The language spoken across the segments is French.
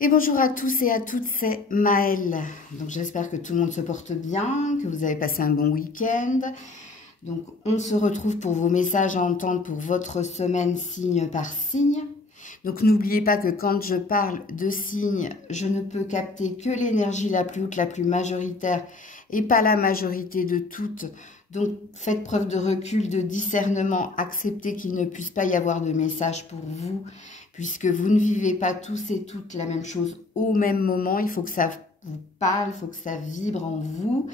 Et bonjour à tous et à toutes, c'est Maëlle. Donc j'espère que tout le monde se porte bien, que vous avez passé un bon week-end. Donc on se retrouve pour vos messages à entendre pour votre semaine signe par signe. Donc n'oubliez pas que quand je parle de signes, je ne peux capter que l'énergie la plus haute, la plus majoritaire et pas la majorité de toutes. Donc faites preuve de recul, de discernement, acceptez qu'il ne puisse pas y avoir de message pour vous, puisque vous ne vivez pas tous et toutes la même chose au même moment. Il faut que ça vous parle, il faut que ça vibre en vous.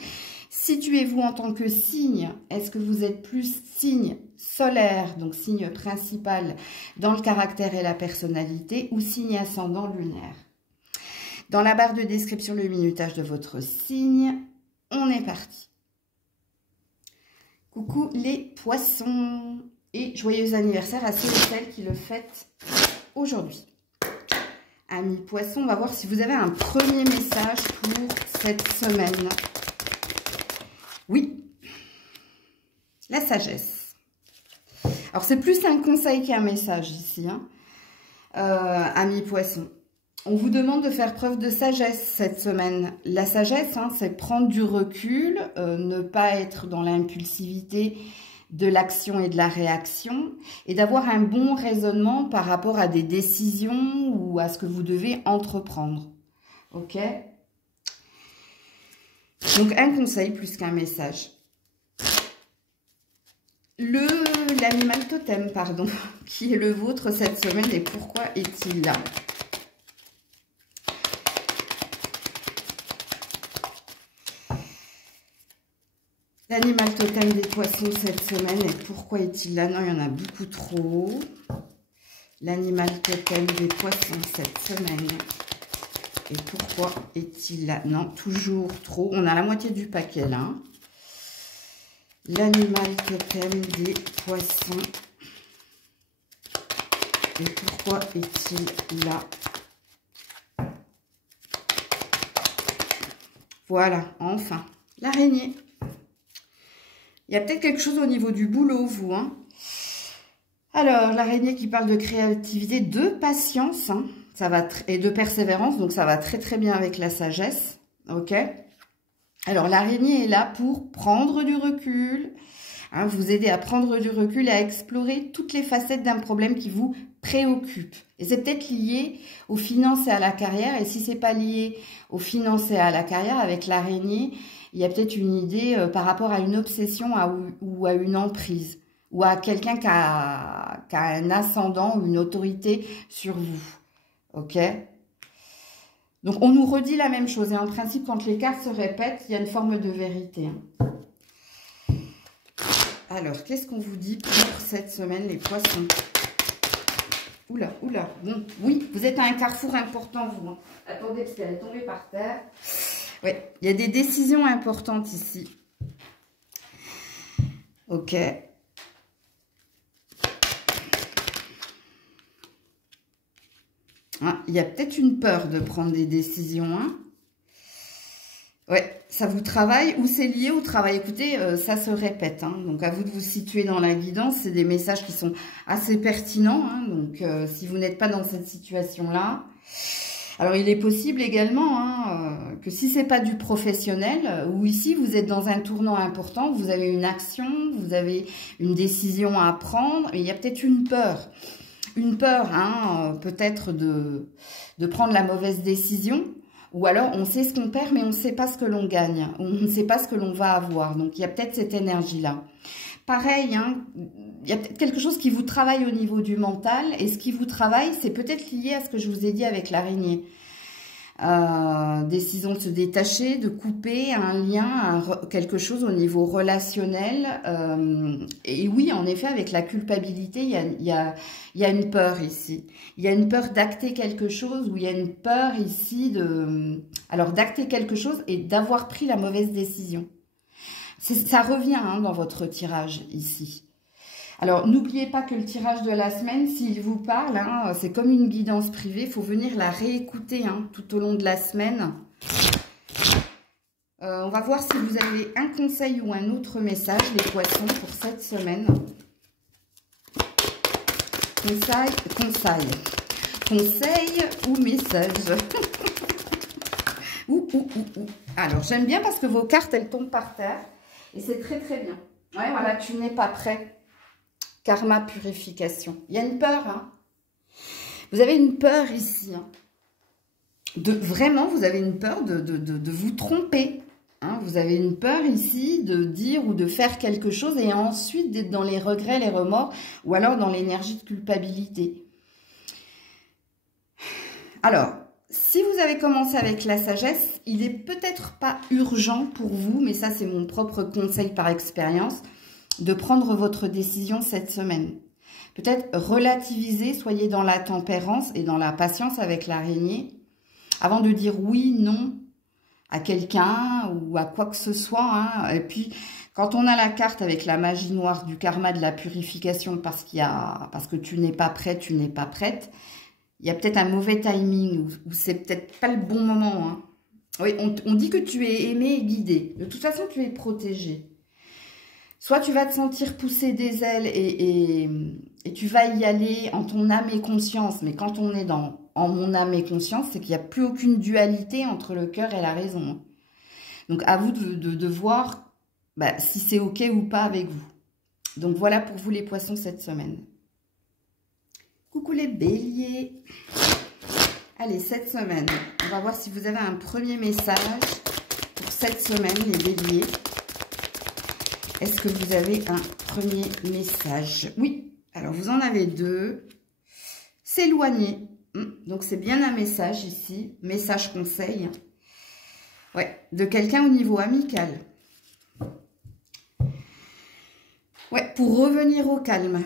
Situez-vous en tant que signe. Est-ce que vous êtes plus signe solaire, donc signe principal dans le caractère et la personnalité, ou signe ascendant lunaire? Dans la barre de description, le minutage de votre signe. On est parti. Coucou les poissons et joyeux anniversaire à ceux et celles qui le fêtent aujourd'hui. Amis poissons, on va voir si vous avez un premier message pour cette semaine. Oui, la sagesse. Alors c'est plus un conseil qu'un message ici, hein. Amis poissons. On vous demande de faire preuve de sagesse cette semaine. La sagesse, hein, c'est prendre du recul, ne pas être dans l'impulsivité de l'action et de la réaction, et d'avoir un bon raisonnement par rapport à des décisions ou à ce que vous devez entreprendre. Ok? Donc un conseil plus qu'un message. L'animal totem, pardon, qui est le vôtre cette semaine et pourquoi est-il là? L'animal totem des poissons cette semaine, et pourquoi est-il là? Non, il y en a beaucoup trop. L'animal totem des poissons cette semaine, et pourquoi est-il là? Non, toujours trop. On a la moitié du paquet là. L'animal totem des poissons, et pourquoi est-il là? Voilà, enfin, l'araignée. Il y a peut-être quelque chose au niveau du boulot, vous, hein. Alors, l'araignée qui parle de créativité, de patience, hein, ça va et de persévérance, donc ça va très très bien avec la sagesse, ok. Alors, l'araignée est là pour prendre du recul, hein, vous aider à prendre du recul et à explorer toutes les facettes d'un problème qui vous préoccupe. Et c'est peut-être lié aux finances et à la carrière, et si c'est pas lié aux finances et à la carrière, avec l'araignée, il y a peut-être une idée par rapport à une obsession ou à une emprise, ou à quelqu'un qui a un ascendant ou une autorité sur vous. Ok? Donc, on nous redit la même chose. Et en principe, quand les cartes se répètent, il y a une forme de vérité. Alors, qu'est-ce qu'on vous dit pour cette semaine, les poissons? Oula, oula. Bon, oui, vous êtes à un carrefour important, vous. Hein. Attendez, parce qu'elle est tombée par terre. Oui, il y a des décisions importantes ici. Ok. Ah, il y a peut-être une peur de prendre des décisions. Hein. Ouais, ça vous travaille ou c'est lié au travail. Écoutez, ça se répète. Hein, donc, à vous de vous situer dans la guidance. C'est des messages qui sont assez pertinents. Hein, donc, si vous n'êtes pas dans cette situation-là... Alors, il est possible également hein, que si c'est pas du professionnel, ou ici, vous êtes dans un tournant important, vous avez une action, vous avez une décision à prendre, et il y a peut-être une peur. Une peur, hein, peut-être de prendre la mauvaise décision, ou alors on sait ce qu'on perd, mais on ne sait pas ce que l'on gagne, on ne sait pas ce que l'on va avoir. Donc, il y a peut-être cette énergie-là. Pareil, hein, il y a peut-être quelque chose qui vous travaille au niveau du mental. Et ce qui vous travaille, c'est peut-être lié à ce que je vous ai dit avec l'araignée. Décision de se détacher, de couper un lien, quelque chose au niveau relationnel. Et oui, en effet, avec la culpabilité, il y a une peur ici. Il y a une peur d'acter quelque chose, ou il y a une peur ici d'acter quelque chose et d'avoir pris la mauvaise décision. Ça revient hein, dans votre tirage ici. Alors, n'oubliez pas que le tirage de la semaine, s'il vous parle, hein, c'est comme une guidance privée. Il faut venir la réécouter hein, tout au long de la semaine. On va voir si vous avez un conseil ou un autre message, les poissons, pour cette semaine. Conseil. conseil ou message. Alors, j'aime bien parce que vos cartes, elles tombent par terre. Et c'est très, très bien. Ouais, voilà, tu n'es pas prêt. Karma, purification. Il y a une peur, hein. Vous avez une peur ici, hein. Vraiment, vous avez une peur de vous tromper. Hein. Vous avez une peur ici de dire ou de faire quelque chose et ensuite d'être dans les regrets, les remords ou alors dans l'énergie de culpabilité. Alors, si vous avez commencé avec la sagesse, il n'est peut-être pas urgent pour vous, mais ça c'est mon propre conseil par expérience, de prendre votre décision cette semaine. Peut-être relativiser, soyez dans la tempérance et dans la patience avec l'araignée, avant de dire oui, non à quelqu'un ou à quoi que ce soit. Hein. Et puis, quand on a la carte avec la magie noire du karma, de la purification, parce que tu n'es pas prêt, tu n'es pas prête, il y a peut-être un mauvais timing, ou c'est peut-être pas le bon moment. Hein. Oui, on dit que tu es aimé et guidé. De toute façon, tu es protégé. Soit tu vas te sentir pousser des ailes et tu vas y aller en ton âme et conscience. Mais quand on est en mon âme et conscience, c'est qu'il n'y a plus aucune dualité entre le cœur et la raison. Donc, à vous de voir si c'est OK ou pas avec vous. Donc, voilà pour vous les poissons cette semaine. Coucou les béliers. Allez, cette semaine, on va voir si vous avez un premier message pour cette semaine, les béliers. Est-ce que vous avez un premier message? Oui, alors vous en avez deux. S'éloigner. Donc, c'est bien un message ici. Message conseil. Ouais, de quelqu'un au niveau amical. Ouais, pour revenir au calme.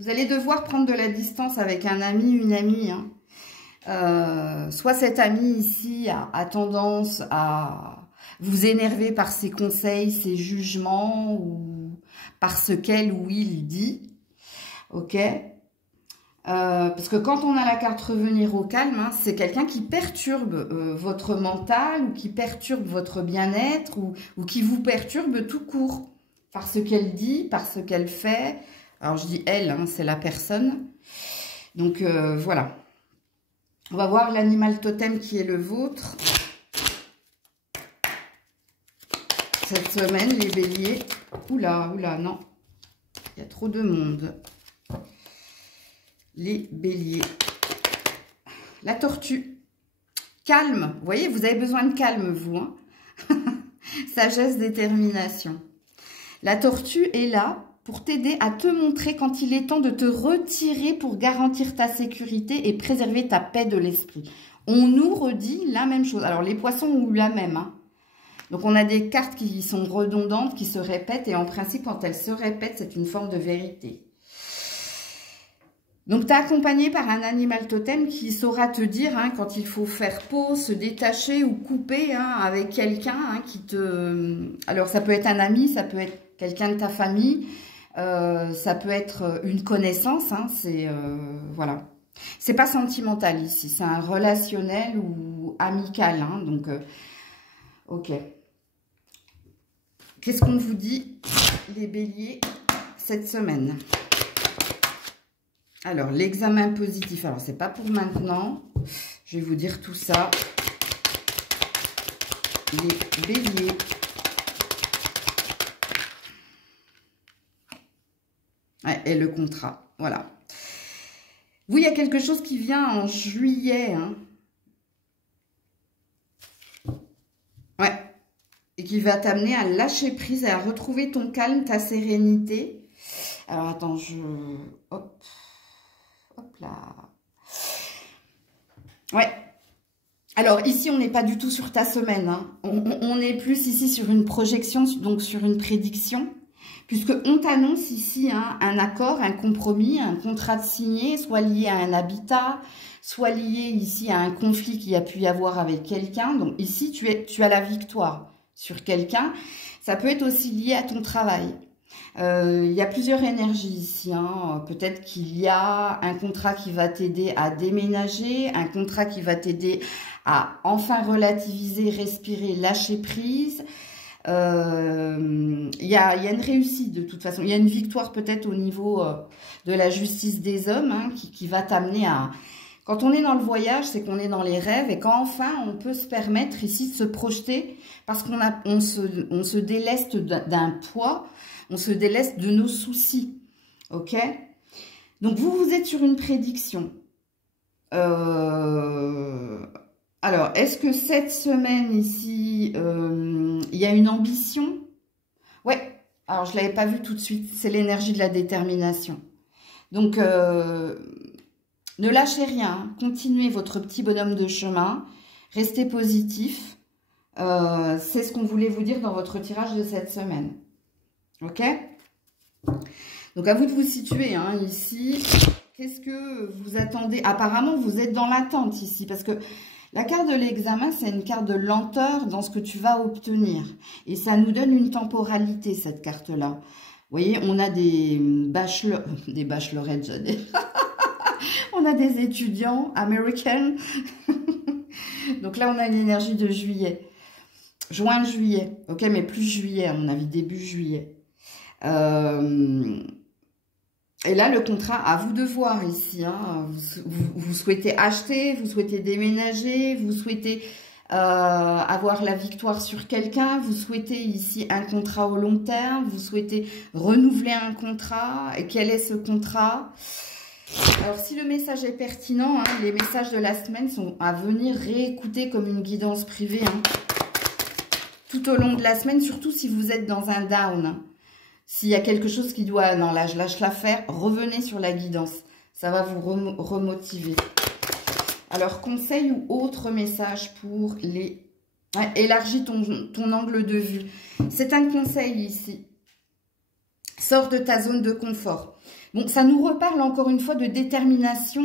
Vous allez devoir prendre de la distance avec un ami, une amie. Hein. Soit cet ami ici a tendance à vous énerver par ses conseils, ses jugements ou par ce qu'elle ou il dit. Ok. Parce que quand on a la carte revenir au calme, hein, c'est quelqu'un qui perturbe votre mental ou qui perturbe votre bien-être ou qui vous perturbe tout court par ce qu'elle dit, par ce qu'elle fait. Alors je dis elle, hein, c'est la personne. Donc voilà. On va voir l'animal totem qui est le vôtre. Cette semaine, les béliers. Oula, non. Il y a trop de monde. Les béliers. La tortue. Calme. Vous voyez, vous avez besoin de calme, vous. Hein. Sagesse, détermination. La tortue est là pour t'aider à te montrer quand il est temps de te retirer pour garantir ta sécurité et préserver ta paix de l'esprit. On nous redit la même chose. Alors, les poissons ont eu la même. Hein. Donc, on a des cartes qui sont redondantes, qui se répètent. Et en principe, quand elles se répètent, c'est une forme de vérité. Donc, tu es accompagné par un animal totem qui saura te dire hein, quand il faut faire pause, se détacher ou couper hein, avec quelqu'un hein, qui te... Alors, ça peut être un ami, ça peut être quelqu'un de ta famille, ça peut être une connaissance. Hein, c'est voilà. C'est pas sentimental ici, c'est un relationnel ou amical. Hein, donc, ok. Qu'est-ce qu'on vous dit, les béliers, cette semaine? Alors, l'examen positif. Alors, c'est pas pour maintenant. Je vais vous dire tout ça. Les béliers. Ouais, et le contrat. Voilà. Vous, il y a quelque chose qui vient en juillet. Hein. Ouais. Et qui va t'amener à lâcher prise et à retrouver ton calme, ta sérénité. Alors, attends, hop. Hop là. Ouais. Alors, ici, on n'est pas du tout sur ta semaine. Hein. On est plus ici sur une projection, donc sur une prédiction. Puisque on t'annonce ici hein, un accord, un compromis, un contrat de signé, soit lié à un habitat, soit lié ici à un conflit qu'il y a pu y avoir avec quelqu'un. Donc ici, tu as la victoire sur quelqu'un. Ça peut être aussi lié à ton travail. Il y a plusieurs énergies ici. Hein. Peut-être qu'il y a un contrat qui va t'aider à déménager, un contrat qui va t'aider à enfin relativiser, respirer, lâcher prise. Il y a une réussite de toute façon. Il y a une victoire peut-être au niveau de la justice des hommes hein, qui va t'amener à... Quand on est dans le voyage, c'est qu'on est dans les rêves et quand enfin on peut se permettre ici de se projeter parce on se déleste d'un poids, on se déleste de nos soucis. Ok? Donc vous êtes sur une prédiction. Alors, est-ce que cette semaine ici, il y a une ambition? Ouais, alors je ne l'avais pas vu tout de suite, c'est l'énergie de la détermination. Donc, ne lâchez rien, hein. Continuez votre petit bonhomme de chemin, restez positif. C'est ce qu'on voulait vous dire dans votre tirage de cette semaine. Ok? Donc, à vous de vous situer hein, ici. Qu'est-ce que vous attendez? Apparemment, vous êtes dans l'attente ici, parce que la carte de l'examen, c'est une carte de lenteur dans ce que tu vas obtenir. Et ça nous donne une temporalité, cette carte-là. Vous voyez, on a des bachelorettes, j'allais. On a des étudiants américains. Donc là, on a une énergie de juillet. Juin, juillet. Ok, mais plus juillet, à mon avis, début juillet. Et là, le contrat, à vous de voir ici. Hein. Vous souhaitez acheter, vous souhaitez déménager, vous souhaitez avoir la victoire sur quelqu'un, vous souhaitez ici un contrat au long terme, vous souhaitez renouveler un contrat. Et quel est ce contrat ? Alors, si le message est pertinent, hein, les messages de la semaine sont à venir réécouter comme une guidance privée. Hein, tout au long de la semaine, surtout si vous êtes dans un down. Hein. S'il y a quelque chose qui doit... Non, là, je lâche l'affaire. Revenez sur la guidance. Ça va vous remotiver. Alors, conseil ou autre message pour les... Ouais, élargis ton angle de vue. C'est un conseil ici. Sors de ta zone de confort. Bon, ça nous reparle encore une fois de détermination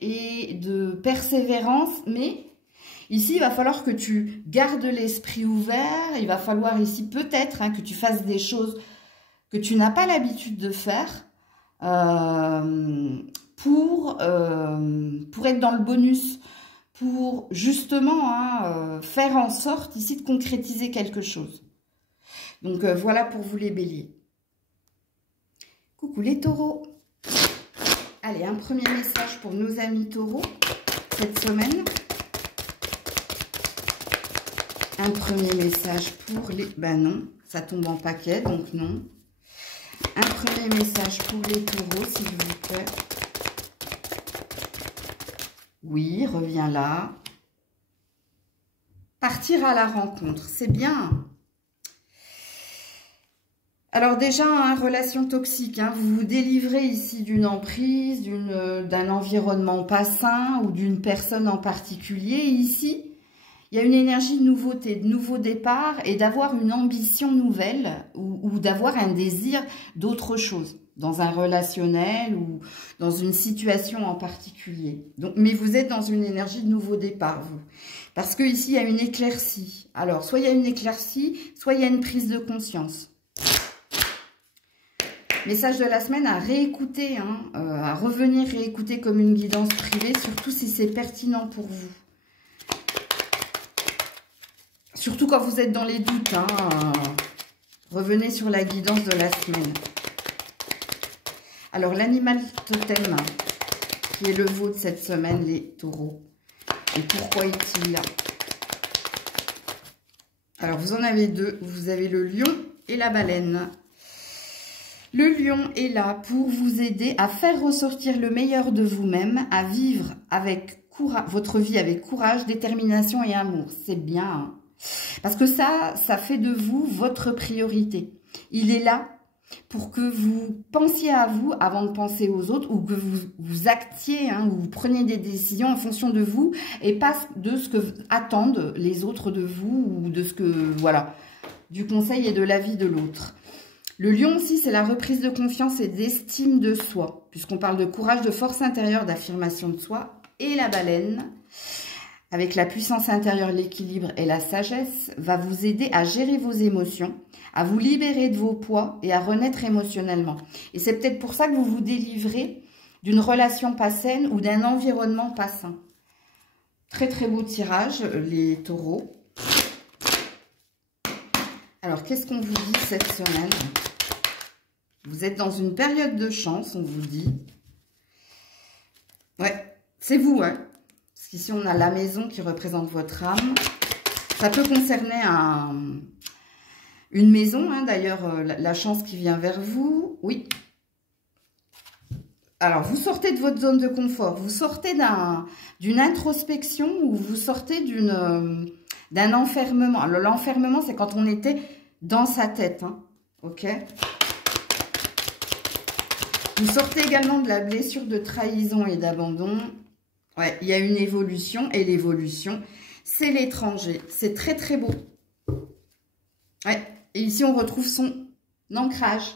et de persévérance, mais ici, il va falloir que tu gardes l'esprit ouvert. Il va falloir ici peut-être hein, que tu fasses des choses que tu n'as pas l'habitude de faire pour être dans le bonus, pour justement hein, faire en sorte ici de concrétiser quelque chose. Donc voilà pour vous les béliers. Coucou les taureaux. Allez, un premier message pour nos amis taureaux cette semaine. Un premier message pour les... Ben non, ça tombe en paquet, donc non. Un premier message pour les taureaux, s'il vous plaît. Oui, reviens là. Partir à la rencontre, c'est bien. Alors déjà, hein, relation toxique, hein, vous vous délivrez ici d'une emprise, d'un environnement pas sain ou d'une personne en particulier. Et ici, il y a une énergie de nouveauté, de nouveau départ et d'avoir une ambition nouvelle ou d'avoir un désir d'autre chose dans un relationnel ou dans une situation en particulier. Donc, mais vous êtes dans une énergie de nouveau départ, vous. Parce que ici, il y a une éclaircie. Alors, soit il y a une éclaircie, soit il y a une prise de conscience. Message de la semaine à réécouter, hein, à revenir réécouter comme une guidance privée, surtout si c'est pertinent pour vous. Surtout quand vous êtes dans les doutes, hein, revenez sur la guidance de la semaine. Alors, l'animal totem qui est le vôtre cette semaine, les taureaux. Et pourquoi est-il là? Alors, vous en avez deux. Vous avez le lion et la baleine. Le lion est là pour vous aider à faire ressortir le meilleur de vous-même, à vivre avec votre vie avec courage, détermination et amour. C'est bien, hein? Parce que ça fait de vous votre priorité. Il est là pour que vous pensiez à vous avant de penser aux autres ou que vous actiez, hein, ou vous preniez des décisions en fonction de vous et pas de ce que attendent les autres de vous ou de ce que, voilà, du conseil et de l'avis de l'autre. Le lion aussi, c'est la reprise de confiance et d'estime de soi, puisqu'on parle de courage, de force intérieure, d'affirmation de soi. Et la baleine, avec la puissance intérieure, l'équilibre et la sagesse, va vous aider à gérer vos émotions, à vous libérer de vos poids et à renaître émotionnellement. Et c'est peut-être pour ça que vous vous délivrez d'une relation pas saine ou d'un environnement pas sain. Très très beau tirage, les taureaux. Alors, qu'est-ce qu'on vous dit cette semaine? Vous êtes dans une période de chance, on vous dit. Ouais, c'est vous, hein. Parce qu'ici, on a la maison qui représente votre âme. Ça peut concerner une maison, hein, d'ailleurs, la chance qui vient vers vous. Oui. Alors, vous sortez de votre zone de confort. Vous sortez d'une introspection ou vous sortez d'un enfermement. Alors, l'enfermement, c'est quand on était dans sa tête, hein. Ok? Vous sortez également de la blessure de trahison et d'abandon. Ouais, il y a une évolution. Et l'évolution, c'est l'étranger. C'est très, très beau. Ouais. Et ici, on retrouve son ancrage.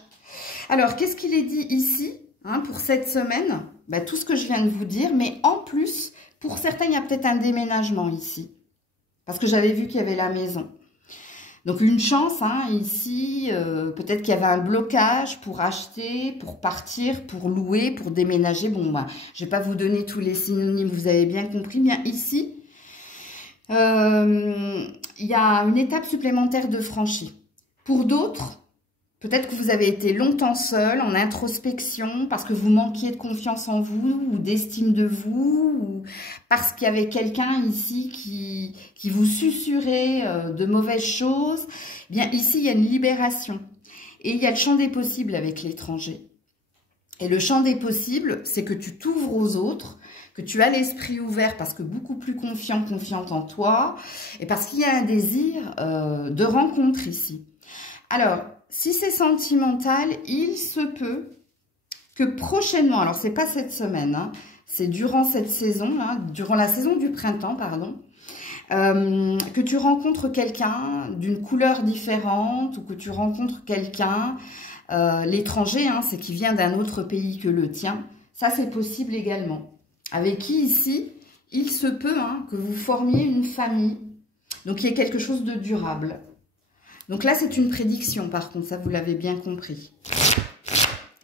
Alors, qu'est-ce qu'il est dit ici, hein, pour cette semaine? Ben, tout ce que je viens de vous dire. Mais en plus, pour certains, il y a peut-être un déménagement ici. Parce que j'avais vu qu'il y avait la maison. Donc, une chance, hein, ici, peut-être qu'il y avait un blocage pour acheter, pour partir, pour louer, pour déménager. Bon, ben, je ne vais pas vous donner tous les synonymes, vous avez bien compris. Bien, ici, il y a une étape supplémentaire de franchie. Pour d'autres, peut-être que vous avez été longtemps seul, en introspection, parce que vous manquiez de confiance en vous, ou d'estime de vous, ou parce qu'il y avait quelqu'un ici qui vous susurrait de mauvaises choses. Eh bien, ici, il y a une libération. Et il y a le champ des possibles avec l'étranger. Et le champ des possibles, c'est que tu t'ouvres aux autres, que tu as l'esprit ouvert parce que beaucoup plus confiante en toi, et parce qu'il y a un désir de rencontre ici. Alors, si c'est sentimental, il se peut que prochainement, alors c'est pas cette semaine, hein, c'est durant cette saison, hein, durant la saison du printemps, pardon, que tu rencontres quelqu'un d'une couleur différente ou que tu rencontres quelqu'un, l'étranger, hein, c'est qui vient d'un autre pays que le tien, ça c'est possible également. Avec qui ici, il se peut, hein, que vous formiez une famille, donc il y ait quelque chose de durable. Donc là, c'est une prédiction, par contre, ça, vous l'avez bien compris.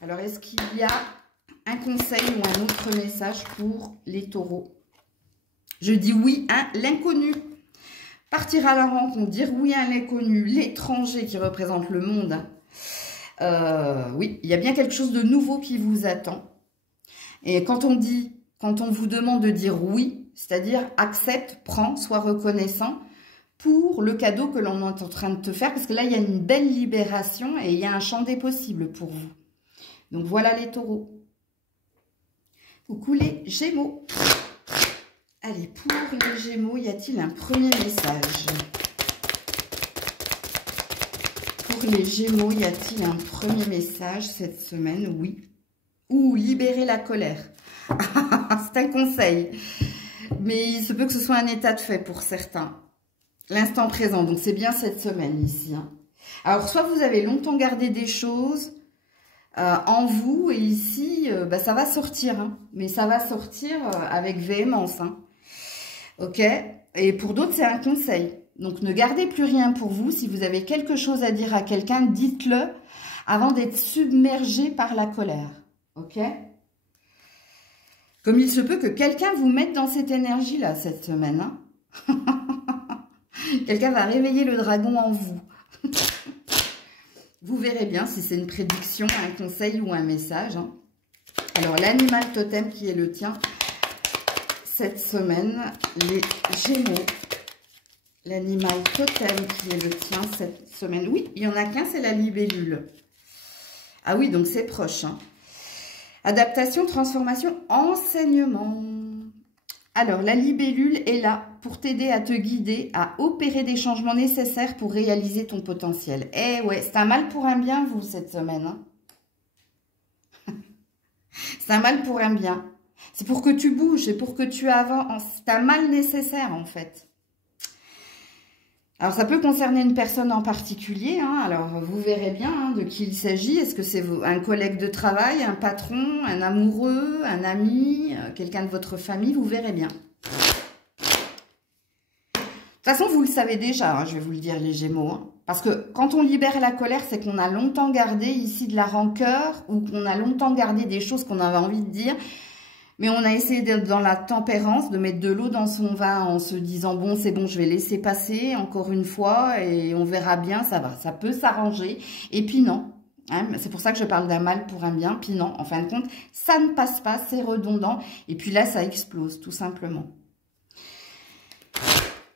Alors, est-ce qu'il y a un conseil ou un autre message pour les taureaux? Je dis oui, hein, l'inconnu. Partir à la rencontre, dire oui à l'inconnu, l'étranger qui représente le monde. Oui, il y a bien quelque chose de nouveau qui vous attend. Et quand on vous demande de dire oui, c'est-à-dire accepte, prends, sois reconnaissant, pour le cadeau que l'on est en train de te faire, parce que là, il y a une belle libération et il y a un champ des possibles pour vous. Donc, voilà les taureaux. Coucou les gémeaux. Allez, pour les gémeaux, y a-t-il un premier message? Pour les gémeaux, y a-t-il un premier message cette semaine? Oui. Ou libérer la colère. C'est un conseil. Mais il se peut que ce soit un état de fait pour certains. L'instant présent, donc c'est bien cette semaine ici. Hein. Alors, soit vous avez longtemps gardé des choses en vous, et ici, bah, ça va sortir. Hein. Mais ça va sortir avec véhémence. Hein. Ok? Et pour d'autres, c'est un conseil. Donc, ne gardez plus rien pour vous. Si vous avez quelque chose à dire à quelqu'un, dites-le avant d'être submergé par la colère. Ok? Comme il se peut que quelqu'un vous mette dans cette énergie-là cette semaine. Hein. Quelqu'un va réveiller le dragon en vous. Vous verrez bien si c'est une prédiction, un conseil ou un message. Hein. Alors, l'animal totem qui est le tien cette semaine, les Gémeaux. L'animal totem qui est le tien cette semaine. Oui, il n'y en a qu'un, c'est la libellule. Ah oui, donc c'est proche. Hein. Adaptation, transformation, enseignement. Alors, la libellule est là pour t'aider à te guider, à opérer des changements nécessaires pour réaliser ton potentiel. Eh ouais, c'est un mal pour un bien, vous, cette semaine. Hein. C'est un mal pour un bien. C'est pour que tu bouges, c'est pour que tu avances. C'est un mal nécessaire, en fait. Alors, ça peut concerner une personne en particulier. Hein. Alors, vous verrez bien hein, de qui il s'agit. Est-ce que c'est un collègue de travail, un patron, un amoureux, un ami, quelqu'un de votre famille? Vous verrez bien. De toute façon, vous le savez déjà, hein, je vais vous le dire, les Gémeaux. Hein. Parce que quand on libère la colère, c'est qu'on a longtemps gardé ici de la rancœur ou qu'on a longtemps gardé des choses qu'on avait envie de dire. Mais on a essayé d'être dans la tempérance, de mettre de l'eau dans son vin en se disant, bon, c'est bon, je vais laisser passer encore une fois et on verra bien, ça va, ça peut s'arranger. Et puis non, hein, c'est pour ça que je parle d'un mal pour un bien. Puis non, en fin de compte, ça ne passe pas, c'est redondant. Et puis là, ça explose, tout simplement.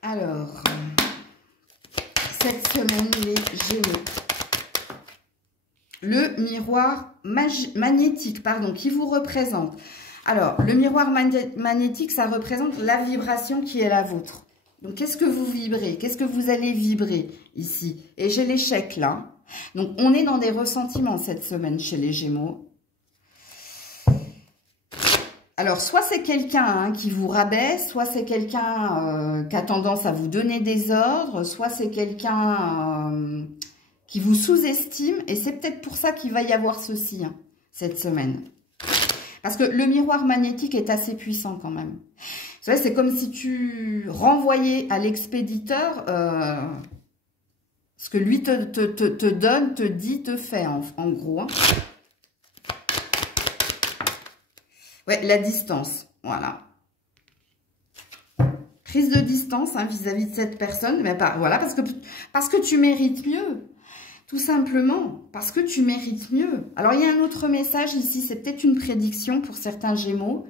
Alors, cette semaine, les Gémeaux. Le miroir magnétique, pardon, qui vous représente. Alors, le miroir magnétique, ça représente la vibration qui est la vôtre. Donc, qu'est-ce que vous vibrez? Qu'est-ce que vous allez vibrer ici? Et j'ai l'échec là. Donc, on est dans des ressentiments cette semaine chez les Gémeaux. Alors, soit c'est quelqu'un qui vous rabaisse, soit c'est quelqu'un qui a tendance à vous donner des ordres, soit c'est quelqu'un qui vous sous-estime. Et c'est peut-être pour ça qu'il va y avoir ceci cette semaine. Parce que le miroir magnétique est assez puissant quand même. Vous savez, c'est comme si tu renvoyais à l'expéditeur ce que lui te donne, te dit, te fait, en gros. Hein. Ouais, la distance, voilà. Prise de distance vis-à-vis de cette personne. Mais voilà, parce que tu mérites mieux. Tout simplement, parce que tu mérites mieux. Alors, il y a un autre message ici, c'est peut-être une prédiction pour certains Gémeaux.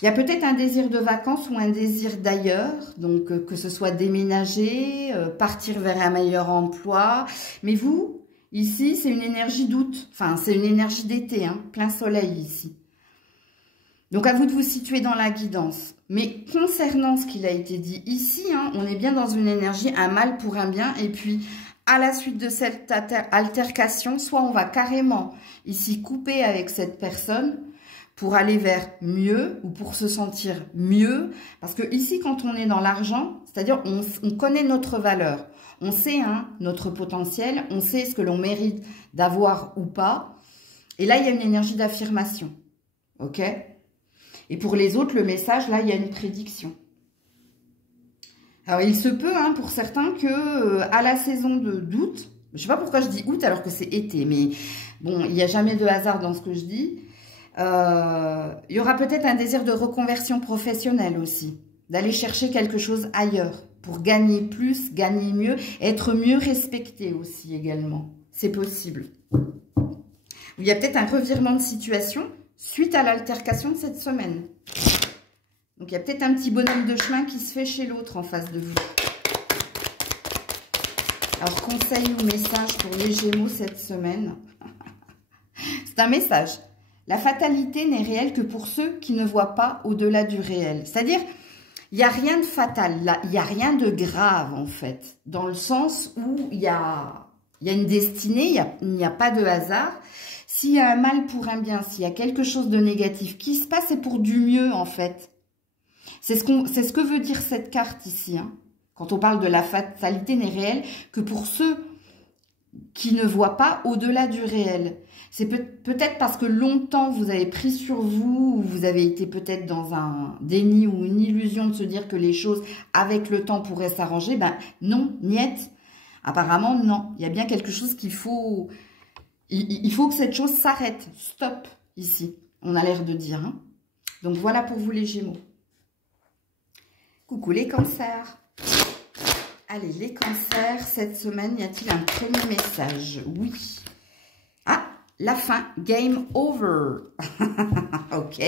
Il y a peut-être un désir de vacances ou un désir d'ailleurs, donc que ce soit déménager, partir vers un meilleur emploi. Mais vous, ici, c'est une énergie d'août, enfin, c'est une énergie d'été, hein, plein soleil ici. Donc, à vous de vous situer dans la guidance. Mais concernant ce qu'il a été dit ici, hein, on est bien dans une énergie, un mal pour un bien, et puis... à la suite de cette altercation, soit on va carrément ici couper avec cette personne pour aller vers mieux ou pour se sentir mieux. Parce que ici, quand on est dans l'argent, c'est-à-dire on connaît notre valeur. On sait notre potentiel, on sait ce que l'on mérite d'avoir ou pas. Et là, il y a une énergie d'affirmation. OK? Et pour les autres, le message, là, il y a une prédiction. Alors, il se peut, pour certains, que à la saison d'août, je ne sais pas pourquoi je dis août alors que c'est été, mais bon, il n'y a jamais de hasard dans ce que je dis, il y aura peut-être un désir de reconversion professionnelle aussi, d'aller chercher quelque chose ailleurs pour gagner plus, gagner mieux, être mieux respecté aussi également. C'est possible. Il y a peut-être un revirement de situation suite à l'altercation de cette semaine. Donc, il y a peut-être un petit bonhomme de chemin qui se fait chez l'autre en face de vous. Alors, conseil ou message pour les Gémeaux cette semaine. C'est un message. La fatalité n'est réelle que pour ceux qui ne voient pas au-delà du réel. C'est-à-dire, il n'y a rien de fatal, là, il n'y a rien de grave en fait. Dans le sens où il y a une destinée, il n'y a pas de hasard. S'il y a un mal pour un bien, s'il y a quelque chose de négatif qui se passe, c'est pour du mieux en fait. C'est ce que veut dire cette carte ici. Quand on parle de la fatalité n'est réelle que pour ceux qui ne voient pas au-delà du réel. C'est peut-être parce que longtemps vous avez pris sur vous, ou vous avez été peut-être dans un déni ou une illusion de se dire que les choses avec le temps pourraient s'arranger. Ben non, niet. Apparemment non. Il y a bien quelque chose qu'il faut... Il faut que cette chose s'arrête. Stop ici. On a l'air de dire. Donc voilà pour vous les Gémeaux. Coucou les cancers. Allez, les cancers, cette semaine, y a-t-il un premier message? Oui. Ah, la fin. Game over. Ok.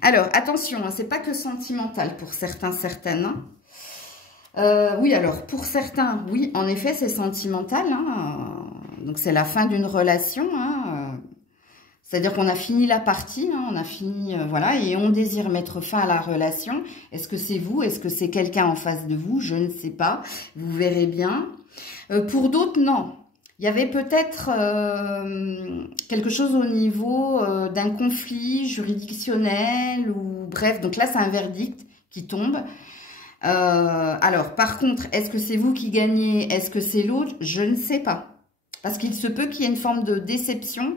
Alors, attention, c'est pas que sentimental pour certains, certaines. Oui, alors, pour certains, oui, en effet, c'est sentimental. Donc, c'est la fin d'une relation. C'est-à-dire qu'on a fini la partie, on a fini, voilà, et on désire mettre fin à la relation. Est-ce que c'est vous? Est-ce que c'est quelqu'un en face de vous? Je ne sais pas. Vous verrez bien. Pour d'autres, non. Il y avait peut-être quelque chose au niveau d'un conflit juridictionnel ou bref. Donc là, c'est un verdict qui tombe. Alors, par contre, est-ce que c'est vous qui gagnez? Est-ce que c'est l'autre? Je ne sais pas. Parce qu'il se peut qu'il y ait une forme de déception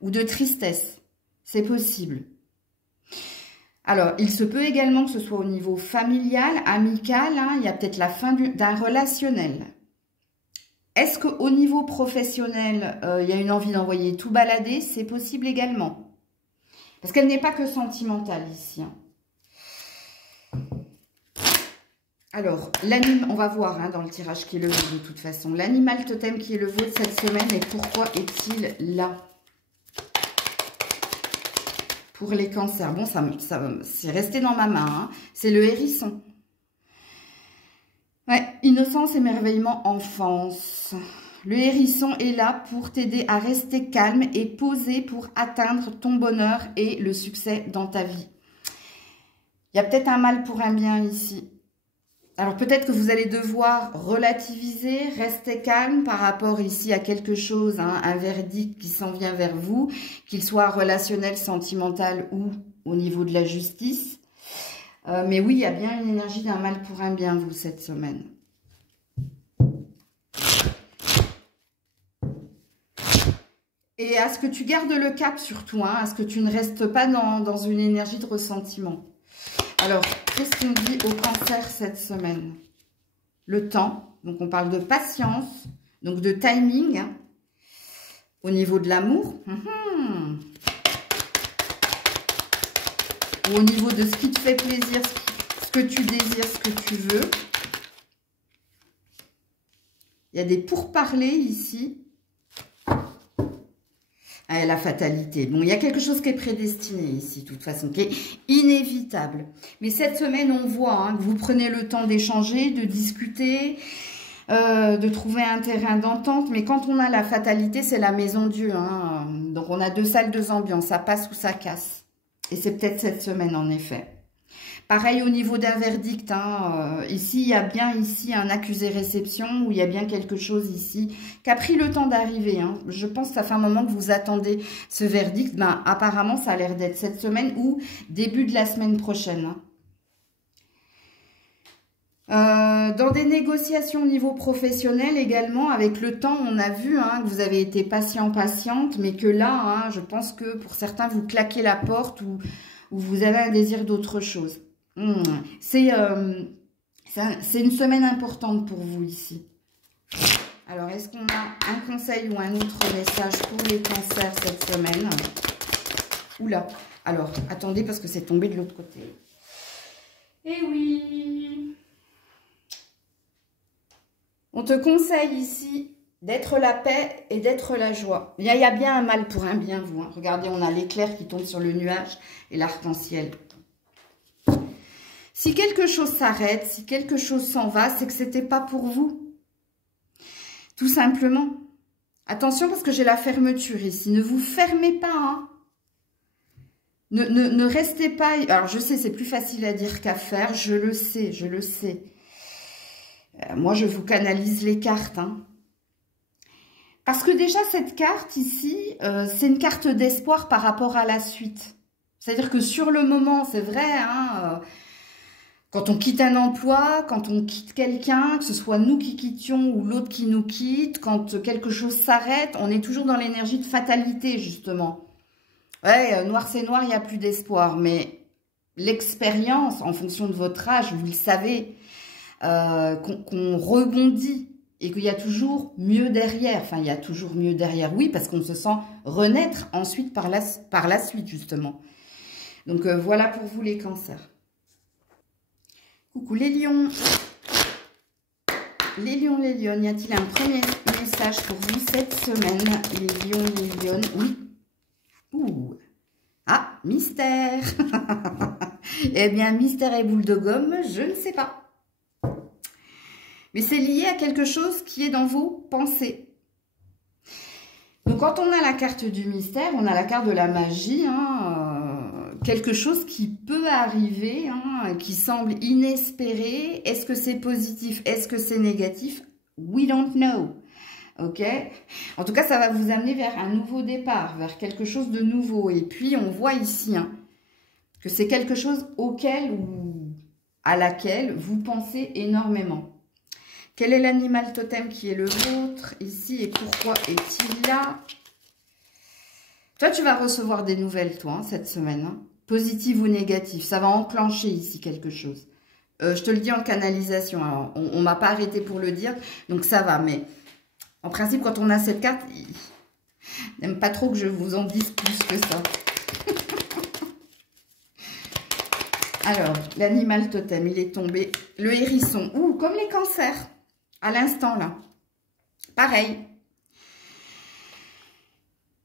ou de tristesse. C'est possible. Alors, il se peut également que ce soit au niveau familial, amical. Il y a peut-être la fin d'un relationnel. Est-ce qu'au niveau professionnel, il y a une envie d'envoyer tout balader? C'est possible également. Parce qu'elle n'est pas que sentimentale ici. Hein. Alors, on va voir hein, dans le tirage qui est le vôtre de toute façon. L'animal totem qui est le vôtre cette semaine et pourquoi est-il là? Pour les cancers. Bon, ça c'est resté dans ma main. Hein. C'est le hérisson. Ouais, innocence, émerveillement, enfance. Le hérisson est là pour t'aider à rester calme et posé pour atteindre ton bonheur et le succès dans ta vie. Il y a peut-être un mal pour un bien ici. Alors peut-être que vous allez devoir relativiser, rester calme par rapport ici à quelque chose, hein, un verdict qui s'en vient vers vous, qu'il soit relationnel, sentimental ou au niveau de la justice. Mais oui, il y a bien une énergie d'un mal pour un bien, vous, cette semaine. Et à ce que tu gardes le cap surtout, hein, à ce que tu ne restes pas dans une énergie de ressentiment. Alors, qu'est-ce qu'on dit au cancer cette semaine? Le temps, donc on parle de patience, donc de timing, hein, au niveau de l'amour. Ou au niveau de ce qui te fait plaisir, ce que tu désires, ce que tu veux. Il y a des pourparlers ici. Ah, la fatalité. Bon, il y a quelque chose qui est prédestiné ici, de toute façon, qui est inévitable. Mais cette semaine, on voit hein, que vous prenez le temps d'échanger, de discuter, de trouver un terrain d'entente. Mais quand on a la fatalité, c'est la maison Dieu. Hein. Donc, on a 2 salles, 2 ambiances. Ça passe ou ça casse. Et c'est peut-être cette semaine, en effet. Pareil au niveau d'un verdict. Hein, ici, il y a bien ici un accusé-réception où il y a bien quelque chose ici qui a pris le temps d'arriver. Hein. Je pense que ça fait un moment que vous attendez ce verdict. Ben, apparemment, ça a l'air d'être cette semaine ou début de la semaine prochaine. Hein. Dans des négociations au niveau professionnel également, avec le temps, on a vu hein, que vous avez été patient, patiente, mais que là, hein, je pense que pour certains, vous claquez la porte ou vous avez un désir d'autre chose. C'est une semaine importante pour vous ici. Alors, est-ce qu'on a un conseil ou un autre message pour les cancers cette semaine? Oula. Alors, attendez parce que c'est tombé de l'autre côté. Eh oui. On te conseille ici d'être la paix et d'être la joie. Il y a bien un mal pour un bien, vous. Hein. Regardez, on a l'éclair qui tombe sur le nuage et l'arc-en-ciel. Si quelque chose s'arrête, si quelque chose s'en va, c'est que c'était pas pour vous. Tout simplement. Attention parce que j'ai la fermeture ici. Ne vous fermez pas. Hein. Ne restez pas... Alors je sais, c'est plus facile à dire qu'à faire. Je le sais, je le sais. Moi, je vous canalise les cartes. Hein. Parce que déjà, cette carte ici, c'est une carte d'espoir par rapport à la suite. C'est-à-dire que sur le moment, c'est vrai... Hein, quand on quitte un emploi, quand on quitte quelqu'un, que ce soit nous qui quittions ou l'autre qui nous quitte, quand quelque chose s'arrête, on est toujours dans l'énergie de fatalité, justement. Ouais, noir c'est noir, il n'y a plus d'espoir. Mais l'expérience, en fonction de votre âge, vous le savez, qu'on rebondit et qu'il y a toujours mieux derrière. Enfin, il y a toujours mieux derrière, oui, parce qu'on se sent renaître ensuite par la suite, justement. Donc, voilà pour vous les cancers. Coucou les lions. Les lions, y a-t-il un premier message pour vous cette semaine? Les lions, oui. Ouh. Ah, mystère. Eh bien, mystère et boule de gomme, je ne sais pas. Mais c'est lié à quelque chose qui est dans vos pensées. Donc, quand on a la carte du mystère, on a la carte de la magie, quelque chose qui peut arriver, hein, qui semble inespéré. Est-ce que c'est positif? Est-ce que c'est négatif? We don't know. Ok? En tout cas, ça va vous amener vers un nouveau départ, vers quelque chose de nouveau. Et puis, on voit ici hein, que c'est quelque chose auquel ou à laquelle vous pensez énormément. Quel est l'animal totem qui est le vôtre ici et pourquoi est-il là? Toi, tu vas recevoir des nouvelles, toi, hein, cette semaine. Hein, positives ou négatives. Ça va enclencher ici quelque chose. Je te le dis en canalisation. Alors, on ne m'a pas arrêté pour le dire, donc ça va. Mais en principe, quand on a cette carte, il n'aime pas trop que je vous en dise plus que ça. Alors, l'animal totem, il est tombé. Le hérisson. Ouh, comme les cancers. À l'instant, là. Pareil.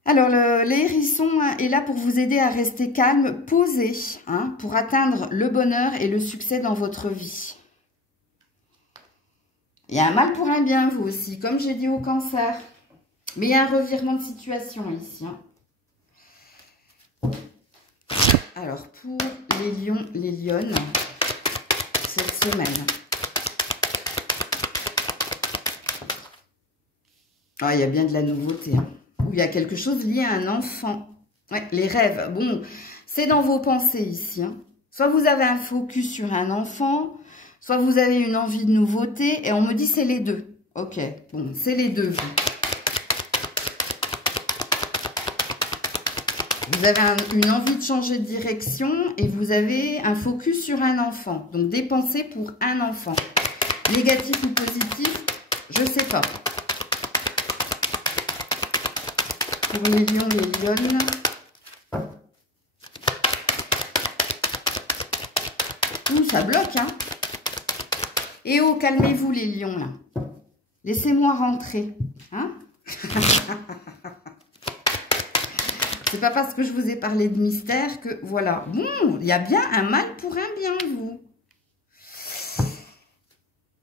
Alors, le hérisson est là pour vous aider à rester calme, posé, hein, pour atteindre le bonheur et le succès dans votre vie. Il y a un mal pour un bien, vous aussi, comme j'ai dit au cancer. Mais il y a un revirement de situation ici. Hein. Alors, pour les lions, les lionnes, cette semaine. Ah, il y a bien de la nouveauté. Hein. Ou il y a quelque chose lié à un enfant. Ouais, les rêves. Bon, c'est dans vos pensées ici. Hein. Soit vous avez un focus sur un enfant, soit vous avez une envie de nouveauté. Et on me dit c'est les deux. Ok, bon, c'est les deux. Vous avez une envie de changer de direction et vous avez un focus sur un enfant. Donc, des pensées pour un enfant. Négatif ou positif, je ne sais pas. Pour les lions, les lionnes. Ouh, ça bloque, hein. Et oh, calmez-vous les lions, là. Laissez-moi rentrer, hein. C'est pas parce que je vous ai parlé de mystère que, voilà. Bon, il y a bien un mal pour un bien, vous.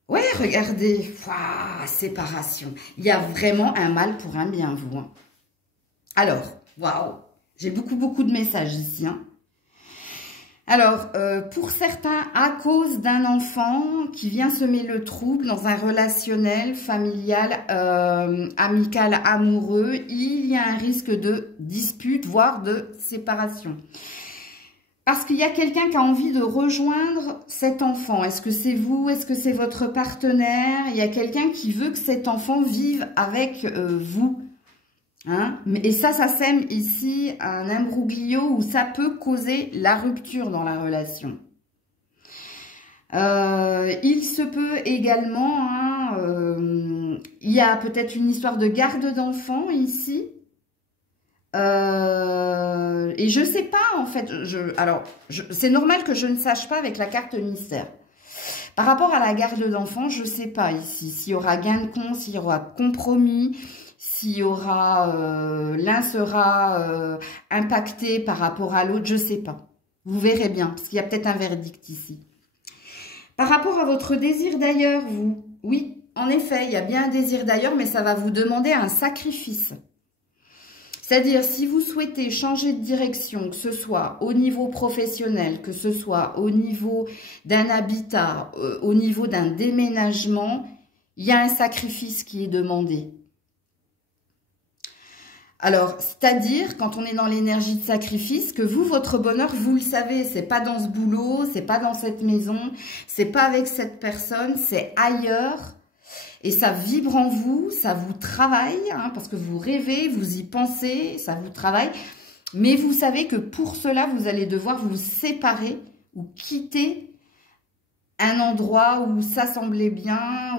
Ouais, regardez. Waouh, séparation. Il y a vraiment un mal pour un bien, vous. Hein. Alors, waouh. J'ai beaucoup de messages ici. Hein. Alors, pour certains, à cause d'un enfant qui vient semer le trouble dans un relationnel, familial, amical, amoureux, il y a un risque de dispute, voire de séparation. Parce qu'il y a quelqu'un qui a envie de rejoindre cet enfant. Est-ce que c'est vous? Est-ce que c'est votre partenaire? Il y a quelqu'un qui veut que cet enfant vive avec vous. Hein? Et ça sème ici un imbroglio où ça peut causer la rupture dans la relation. Il se peut également, hein, il y a peut-être une histoire de garde d'enfants ici. Et je sais pas en fait, c'est normal que je ne sache pas avec la carte mystère. Par rapport à la garde d'enfants, je sais pas ici s'il y aura gain de compte, s'il y aura compromis. S'il y aura, l'un sera impacté par rapport à l'autre, je ne sais pas. Vous verrez bien, parce qu'il y a peut-être un verdict ici. Par rapport à votre désir d'ailleurs, vous, oui, en effet, il y a bien un désir d'ailleurs, mais ça va vous demander un sacrifice. C'est-à-dire, si vous souhaitez changer de direction, que ce soit au niveau professionnel, que ce soit au niveau d'un habitat, au niveau d'un déménagement, il y a un sacrifice qui est demandé. Alors, c'est-à-dire, quand on est dans l'énergie de sacrifice, que vous, votre bonheur, vous le savez, c'est pas dans ce boulot, c'est pas dans cette maison, c'est pas avec cette personne, c'est ailleurs. Et ça vibre en vous, ça vous travaille, hein, parce que vous rêvez, vous y pensez, ça vous travaille. Mais vous savez que pour cela, vous allez devoir vous séparer ou quitter un endroit où ça semblait bien,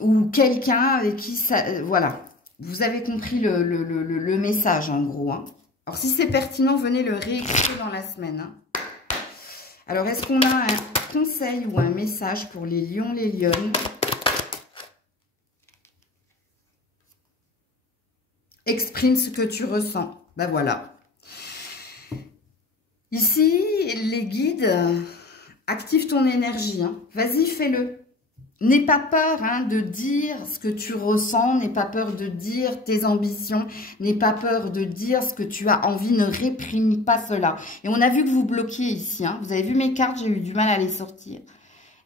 ou quelqu'un avec qui ça... voilà. Vous avez compris le message, en gros. Hein. Alors, si c'est pertinent, venez le réécrire dans la semaine. Hein. Alors, est-ce qu'on a un conseil ou un message pour les lions, les lionnes? Exprime ce que tu ressens. Ben voilà. Ici, les guides, active ton énergie. Hein. Vas-y, fais-le. N'aie pas peur hein, de dire ce que tu ressens, n'aie pas peur de dire tes ambitions, n'aie pas peur de dire ce que tu as envie, ne réprime pas cela. Et on a vu que vous bloquiez ici, hein. Vous avez vu mes cartes, j'ai eu du mal à les sortir.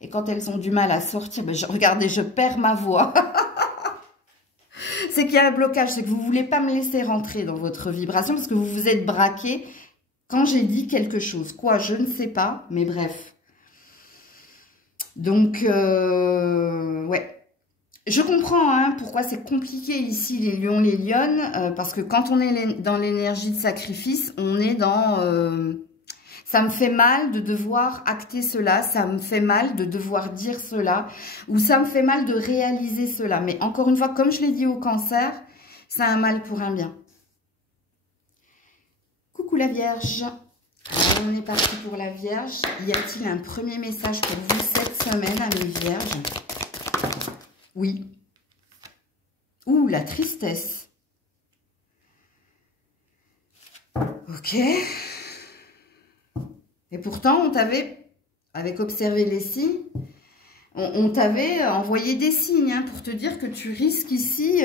Et quand elles ont du mal à sortir, ben regardez, je perds ma voix. C'est qu'il y a un blocage, c'est que vous ne voulez pas me laisser rentrer dans votre vibration parce que vous vous êtes braqué quand j'ai dit quelque chose. Quoi, je ne sais pas, mais bref. Donc, ouais, je comprends hein, pourquoi c'est compliqué ici les lions, les lionnes, parce que quand on est dans l'énergie de sacrifice, on est dans... ça me fait mal de devoir acter cela, ça me fait mal de devoir dire cela, ou ça me fait mal de réaliser cela. Mais encore une fois, comme je l'ai dit au cancer, c'est un mal pour un bien. Coucou la Vierge. Alors, on est parti pour la Vierge. Y a-t-il un premier message pour vous cette semaine, amis Vierges? Oui. Ouh, la tristesse. Ok. Et pourtant, on t'avait, avec observer les signes, on t'avait envoyé des signes hein, pour te dire que tu risques ici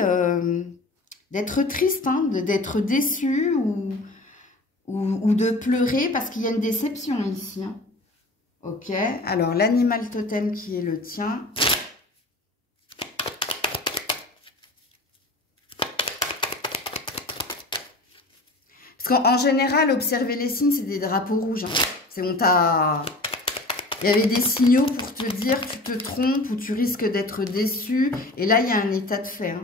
d'être triste, hein, d'être déçu ou de pleurer parce qu'il y a une déception ici. Hein. Ok. Alors, l'animal totem qui est le tien. Parce qu'en général, observer les signes, c'est des drapeaux rouges. Hein. C'est on t'a... Il y avait des signaux pour te dire tu te trompes ou tu risques d'être déçu. Et là, il y a un état de fait. Hein.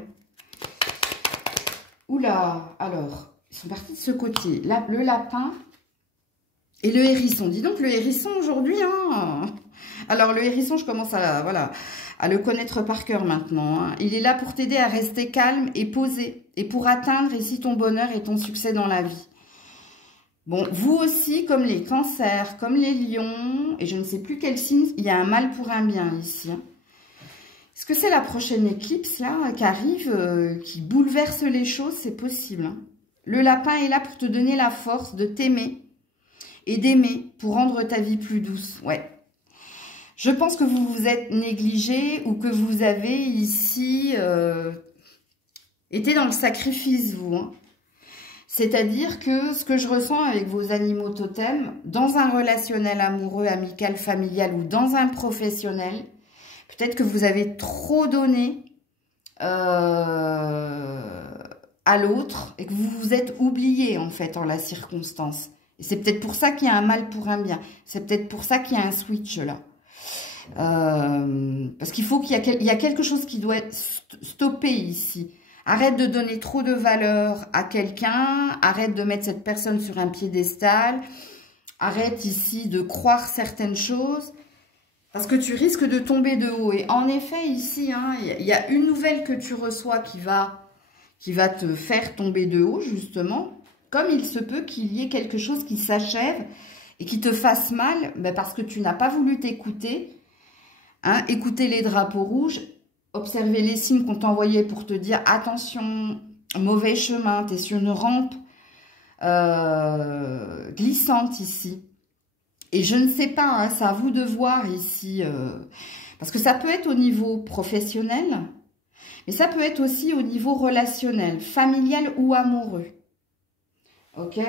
Oula, alors, ils sont partis de ce côté. Là, le lapin et le hérisson. Dis donc, le hérisson aujourd'hui, hein. Alors, le hérisson, je commence à, voilà, à le connaître par cœur maintenant. Hein. Il est là pour t'aider à rester calme et posé. Et pour atteindre ici ton bonheur et ton succès dans la vie. Bon, vous aussi, comme les cancers, comme les lions, et je ne sais plus quel signe, il y a un mal pour un bien ici. Hein. Est-ce que c'est la prochaine éclipse là qui arrive, qui bouleverse les choses? C'est possible. Hein. Le lapin est là pour te donner la force de t'aimer et d'aimer pour rendre ta vie plus douce. Ouais. Je pense que vous vous êtes négligé ou que vous avez ici été dans le sacrifice, vous. Hein. C'est-à-dire que ce que je ressens avec vos animaux totems, dans un relationnel amoureux, amical, familial ou dans un professionnel, peut-être que vous avez trop donné à l'autre et que vous vous êtes oublié en fait en la circonstance. Et c'est peut-être pour ça qu'il y a un mal pour un bien. C'est peut-être pour ça qu'il y a un switch là. Parce qu'il faut qu'il y a quelque chose qui doit être stoppé ici. Arrête de donner trop de valeur à quelqu'un, arrête de mettre cette personne sur un piédestal, arrête ici de croire certaines choses, parce que tu risques de tomber de haut. Et en effet, ici, hein, il y a une nouvelle que tu reçois qui va te faire tomber de haut, justement, comme il se peut qu'il y ait quelque chose qui s'achève et qui te fasse mal, ben parce que tu n'as pas voulu t'écouter, hein, écouter les drapeaux rouges, observer les signes qu'on t'envoyait pour te dire attention, mauvais chemin, tu es sur une rampe glissante ici. Et je ne sais pas, hein, c'est à vous de voir ici, parce que ça peut être au niveau professionnel, mais ça peut être aussi au niveau relationnel, familial ou amoureux. Ok?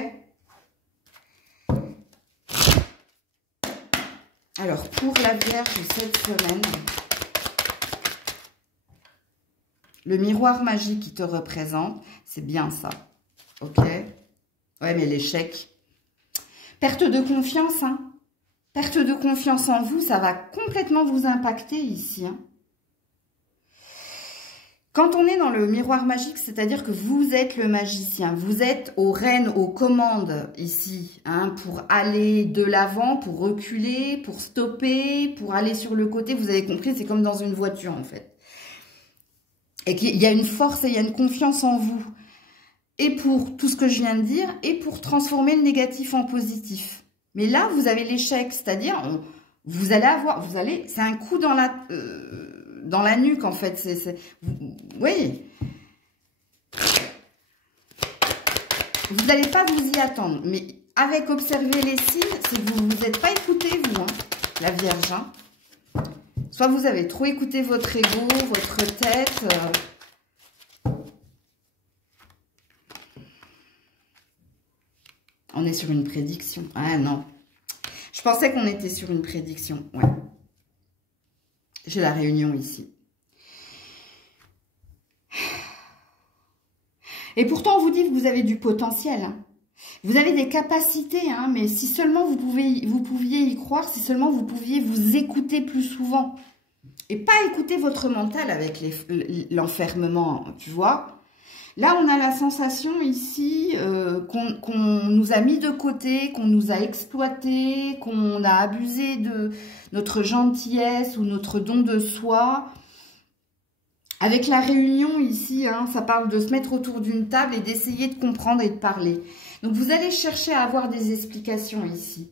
Alors, pour la Vierge cette semaine... Le miroir magique qui te représente, c'est bien ça. Ok? Ouais, mais l'échec. Perte de confiance, hein. Perte de confiance en vous, ça va complètement vous impacter ici. Hein. Quand on est dans le miroir magique, c'est-à-dire que vous êtes le magicien. Vous êtes aux rênes, aux commandes ici. Hein, pour aller de l'avant, pour reculer, pour stopper, pour aller sur le côté. Vous avez compris, c'est comme dans une voiture en fait. Et qu'il y a une force et il y a une confiance en vous. Et pour tout ce que je viens de dire, et pour transformer le négatif en positif. Mais là, vous avez l'échec, c'est-à-dire, vous allez avoir, c'est un coup dans la nuque, en fait. Oui. Vous n'allez pas vous y attendre. Mais avec observer les signes, c'est que vous ne vous êtes pas écouté, vous, hein, la Vierge, hein. Soit vous avez trop écouté votre ego, votre tête. On est sur une prédiction. Ah non. Je pensais qu'on était sur une prédiction. Ouais. J'ai la réunion ici. Et pourtant, on vous dit que vous avez du potentiel. Hein. Vous avez des capacités, hein, mais si seulement vous pouviez y croire, si seulement vous pouviez vous écouter plus souvent. Et pas écouter votre mental avec l'enfermement, tu vois. Là, on a la sensation ici qu'on nous a mis de côté, qu'on nous a exploité, qu'on a abusé de notre gentillesse ou notre don de soi. Avec la réunion ici, hein, ça parle de se mettre autour d'une table et d'essayer de comprendre et de parler. Donc, vous allez chercher à avoir des explications ici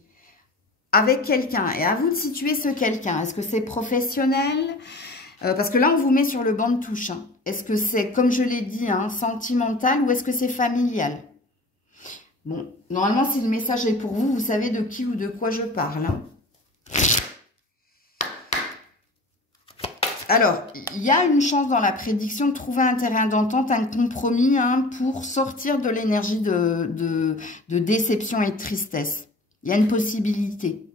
avec quelqu'un. Et à vous de situer ce quelqu'un. Est-ce que c'est professionnel? Parce que là, on vous met sur le banc de touche. Hein. Est-ce que c'est, comme je l'ai dit, hein, sentimental ou est-ce que c'est familial? Bon, normalement, si le message est pour vous, vous savez de qui ou de quoi je parle. Hein. Alors, il y a une chance dans la prédiction de trouver un terrain d'entente, un compromis hein, pour sortir de l'énergie de déception et de tristesse. Il y a une possibilité.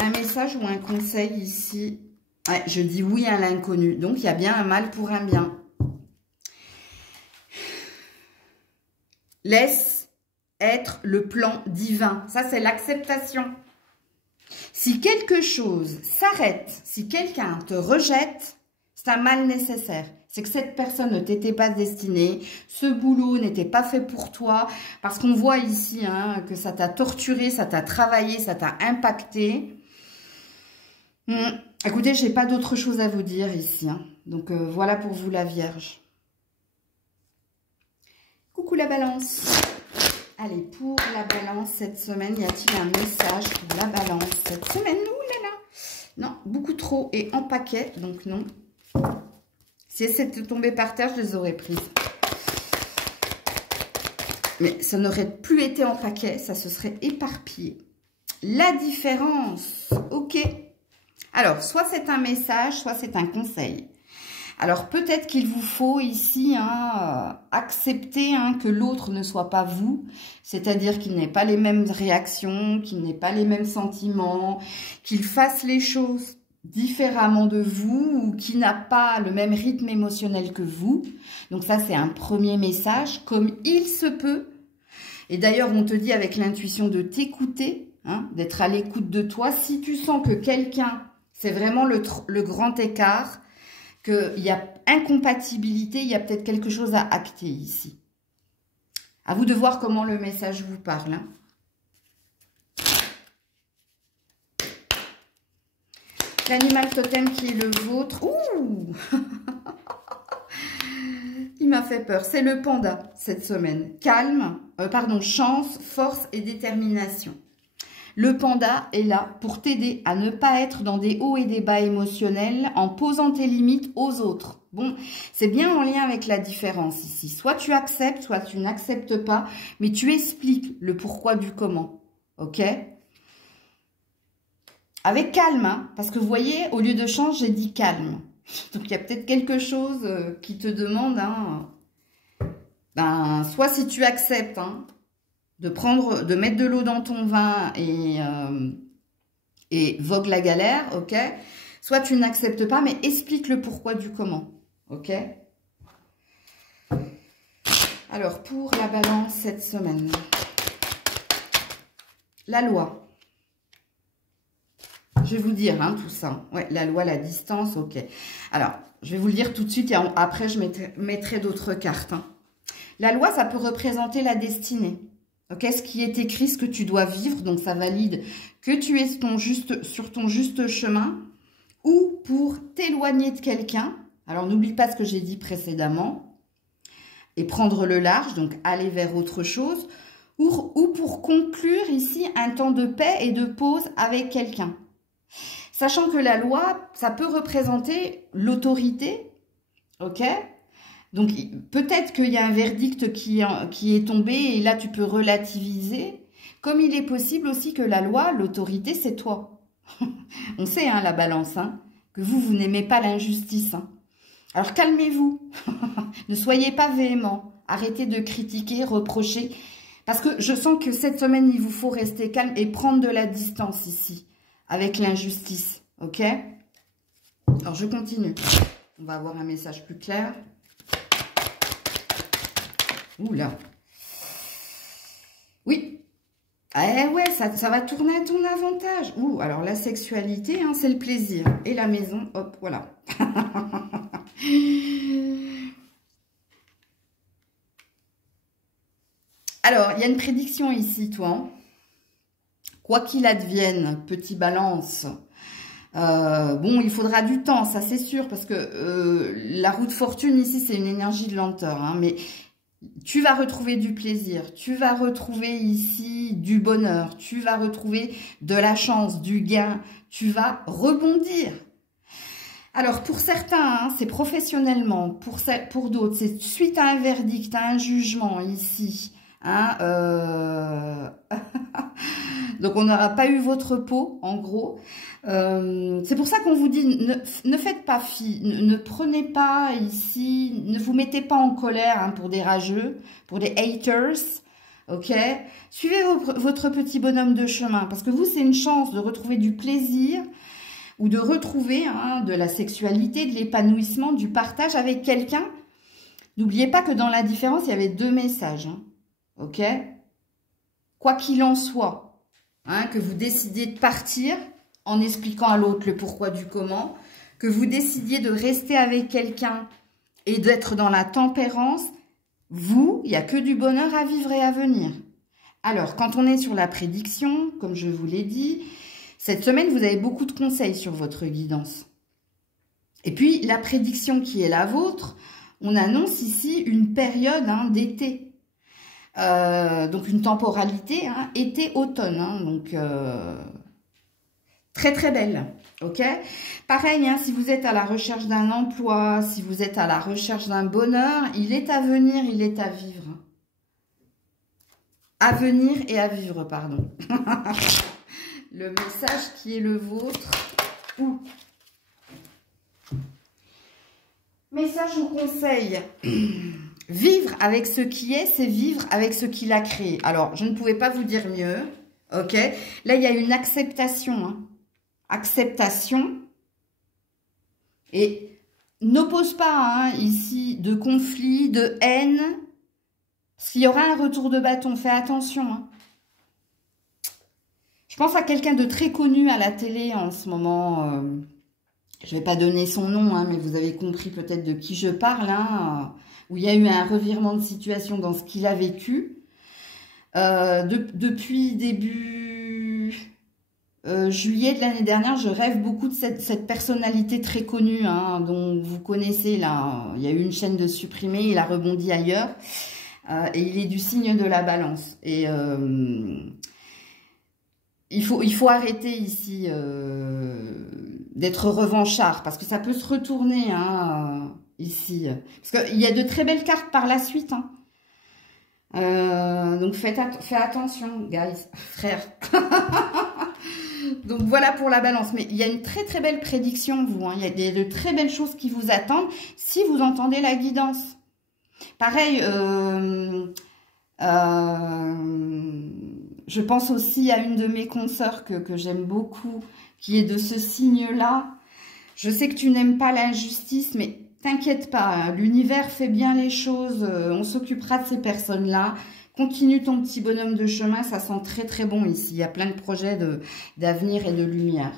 Un message ou un conseil ici. Ouais, je dis oui à l'inconnu. Donc, il y a bien un mal pour un bien. Laisse être le plan divin. Ça, c'est l'acceptation. Si quelque chose s'arrête, si quelqu'un te rejette, c'est un mal nécessaire. C'est que cette personne ne t'était pas destinée, ce boulot n'était pas fait pour toi, parce qu'on voit ici hein, que ça t'a torturé, ça t'a travaillé, ça t'a impacté. Écoutez, je n'ai pas d'autre chose à vous dire ici. Hein. Donc voilà pour vous la Vierge. Coucou la Balance. Allez, pour la Balance cette semaine, y a-t-il un message pour la Balance cette semaine? Ouh là là. Non, beaucoup trop et en paquet, donc non. Si c'était tombé par terre, je les aurais prises. Mais ça n'aurait plus été en paquet, ça se serait éparpillé. La différence, ok. Alors, soit c'est un message, soit c'est un conseil. Alors, peut-être qu'il vous faut ici hein, accepter hein, que l'autre ne soit pas vous, c'est-à-dire qu'il n'ait pas les mêmes réactions, qu'il n'ait pas les mêmes sentiments, qu'il fasse les choses différemment de vous ou qu'il n'a pas le même rythme émotionnel que vous. Donc ça, c'est un premier message, comme il se peut. Et d'ailleurs, on te dit avec l'intuition de t'écouter, hein, d'être à l'écoute de toi. Si tu sens que quelqu'un, c'est vraiment le grand écart, qu'il y a incompatibilité, il y a peut-être quelque chose à acter ici. À vous de voir comment le message vous parle. Hein. L'animal totem qui est le vôtre. Ouh il m'a fait peur. C'est le panda cette semaine. Calme, chance, force et détermination. Le panda est là pour t'aider à ne pas être dans des hauts et des bas émotionnels en posant tes limites aux autres. Bon, c'est bien en lien avec la différence ici. Soit tu acceptes, soit tu n'acceptes pas, mais tu expliques le pourquoi du comment. Ok ? Avec calme, hein, parce que vous voyez, au lieu de chance, j'ai dit calme. Donc, il y a peut-être quelque chose qui te demande, hein, soit si tu acceptes, hein, de mettre de l'eau dans ton vin et vogue la galère, ok? Soit tu n'acceptes pas, mais explique le pourquoi du comment, ok? Alors, pour la Balance cette semaine, la loi. Je vais vous dire hein, tout ça. Ouais, la loi, la distance, ok. Alors, je vais vous le dire tout de suite et après, je mettrai d'autres cartes. Hein. La loi, ça peut représenter la destinée. Ok, ce qui est écrit, ce que tu dois vivre, donc ça valide que tu es sur ton juste chemin ou pour t'éloigner de quelqu'un. Alors, n'oublie pas ce que j'ai dit précédemment et prendre le large, donc aller vers autre chose ou pour conclure ici un temps de paix et de pause avec quelqu'un. Sachant que la loi, ça peut représenter l'autorité, ok? Donc, peut-être qu'il y a un verdict qui est tombé et là, tu peux relativiser. Comme il est possible aussi que la loi, l'autorité, c'est toi. On sait, hein, la Balance, hein, que vous n'aimez pas l'injustice. Hein. Alors, calmez-vous. Ne soyez pas véhément. Arrêtez de critiquer, reprocher. Parce que je sens que cette semaine, il vous faut rester calme et prendre de la distance ici, avec l'injustice. Ok? Alors, je continue. On va avoir un message plus clair. Oula. Oui. Eh ouais, ça va tourner à ton avantage. Ouh, alors la sexualité, hein, c'est le plaisir. Et la maison, hop, voilà. Alors, il y a une prédiction ici, toi. Quoi qu'il advienne, petit Balance, Bon, il faudra du temps, ça c'est sûr, parce que la roue de fortune ici, c'est une énergie de lenteur, hein, mais tu vas retrouver du plaisir, tu vas retrouver ici du bonheur, tu vas retrouver de la chance, du gain, tu vas rebondir. Alors, pour certains, hein, c'est professionnellement, pour d'autres, c'est suite à un verdict, à un jugement ici. Hein, donc, on n'aura pas eu votre peau, en gros. C'est pour ça qu'on vous dit, ne faites pas fi, ne prenez pas ici, ne vous mettez pas en colère hein, pour des rageux, pour des haters, ok? Suivez votre petit bonhomme de chemin, parce que vous, c'est une chance de retrouver du plaisir ou de retrouver hein, de la sexualité, de l'épanouissement, du partage avec quelqu'un. N'oubliez pas que dans la différence, il y avait 2 messages, hein, ok? Quoi qu'il en soit, hein, que vous décidiez de partir, en expliquant à l'autre le pourquoi du comment, que vous décidiez de rester avec quelqu'un et d'être dans la tempérance, vous, il n'y a que du bonheur à vivre et à venir. Alors, quand on est sur la prédiction, comme je vous l'ai dit, cette semaine, vous avez beaucoup de conseils sur votre guidance. Et puis, la prédiction qui est la vôtre, on annonce ici une période hein, d'été. Donc, une temporalité, hein, été-automne, hein, donc... très, très belle, ok? Pareil, hein, si vous êtes à la recherche d'un emploi, si vous êtes à la recherche d'un bonheur, il est à venir, il est à vivre. À venir et à vivre, pardon. Le message qui est le vôtre. Ouh. Message ou conseil. Vivre avec ce qui est, c'est vivre avec ce qu'il a créé. Alors, je ne pouvais pas vous dire mieux, ok? Là, il y a une acceptation, hein. Acceptation et n'oppose pas hein, ici de conflit, de haine, parce qu'il y aura un retour de bâton, fais attention. Hein. Je pense à quelqu'un de très connu à la télé en ce moment, je ne vais pas donner son nom, hein, mais vous avez compris peut-être de qui je parle, hein, où il y a eu un revirement de situation dans ce qu'il a vécu. Depuis début... juillet de l'année dernière, je rêve beaucoup de cette personnalité très connue, hein, dont vous connaissez, là, il y a eu une chaîne de supprimés, il a rebondi ailleurs, et il est du signe de la balance. Et il faut arrêter ici d'être revanchard, parce que ça peut se retourner, hein, ici. Parce qu'il y a de très belles cartes par la suite, hein. Donc fais attention, guys, frères. Donc voilà pour la balance. Mais il y a une très très belle prédiction, vous. Hein. Il y a de très belles choses qui vous attendent si vous entendez la guidance. Pareil, je pense aussi à une de mes consoeurs que j'aime beaucoup, qui est de ce signe-là. Je sais que tu n'aimes pas l'injustice, mais t'inquiète pas, hein, l'univers fait bien les choses. On s'occupera de ces personnes-là. Continue ton petit bonhomme de chemin, ça sent très très bon ici. Il y a plein de projets d'avenir et de lumière.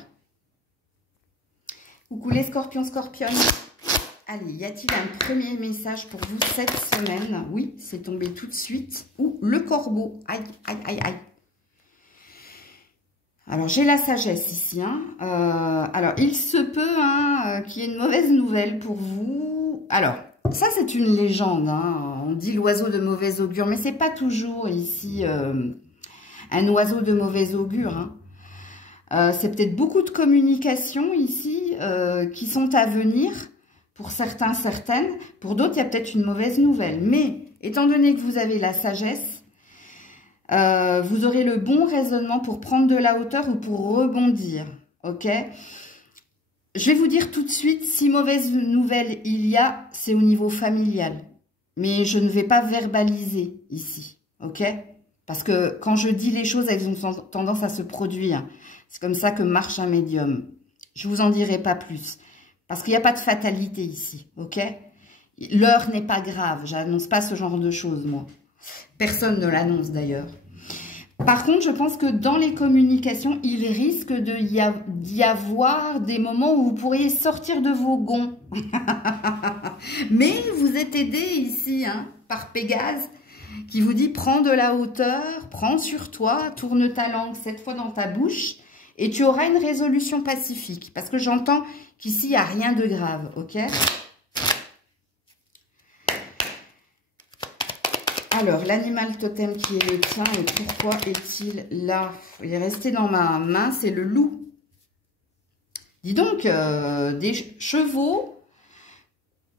Coucou les scorpions, scorpionnes. Allez, y a-t-il un premier message pour vous cette semaine? Oui, c'est tombé tout de suite. Ouh, le corbeau. Aïe, aïe, aïe, aïe. Alors, j'ai la sagesse ici. Hein. Alors, il se peut hein, qu'il y ait une mauvaise nouvelle pour vous. Alors... ça, c'est une légende, hein. On dit l'oiseau de mauvais augure, mais c'est pas toujours ici un oiseau de mauvais augure. Hein. C'est peut-être beaucoup de communications ici qui sont à venir, pour certains, certaines. Pour d'autres, il y a peut-être une mauvaise nouvelle. Mais, étant donné que vous avez la sagesse, vous aurez le bon raisonnement pour prendre de la hauteur ou pour rebondir, ok ? Je vais vous dire tout de suite, si mauvaise nouvelle il y a, c'est au niveau familial. Mais je ne vais pas verbaliser ici, ok? Parce que quand je dis les choses, elles ont tendance à se produire. C'est comme ça que marche un médium. Je vous en dirai pas plus. Parce qu'il n'y a pas de fatalité ici, ok? L'heure n'est pas grave, j'annonce pas ce genre de choses, moi. Personne ne l'annonce d'ailleurs. Par contre, je pense que dans les communications, il risque d'y avoir des moments où vous pourriez sortir de vos gonds. Mais vous êtes aidé ici hein, par Pégase qui vous dit « Prends de la hauteur, prends sur toi, tourne ta langue 7 fois dans ta bouche et tu auras une résolution pacifique. Parce que j'entends qu'ici, il n'y a rien de grave, ok? Alors, l'animal totem qui est le tien, et pourquoi est-il là? Il est resté dans ma main, c'est le loup. Dis donc, des chevaux,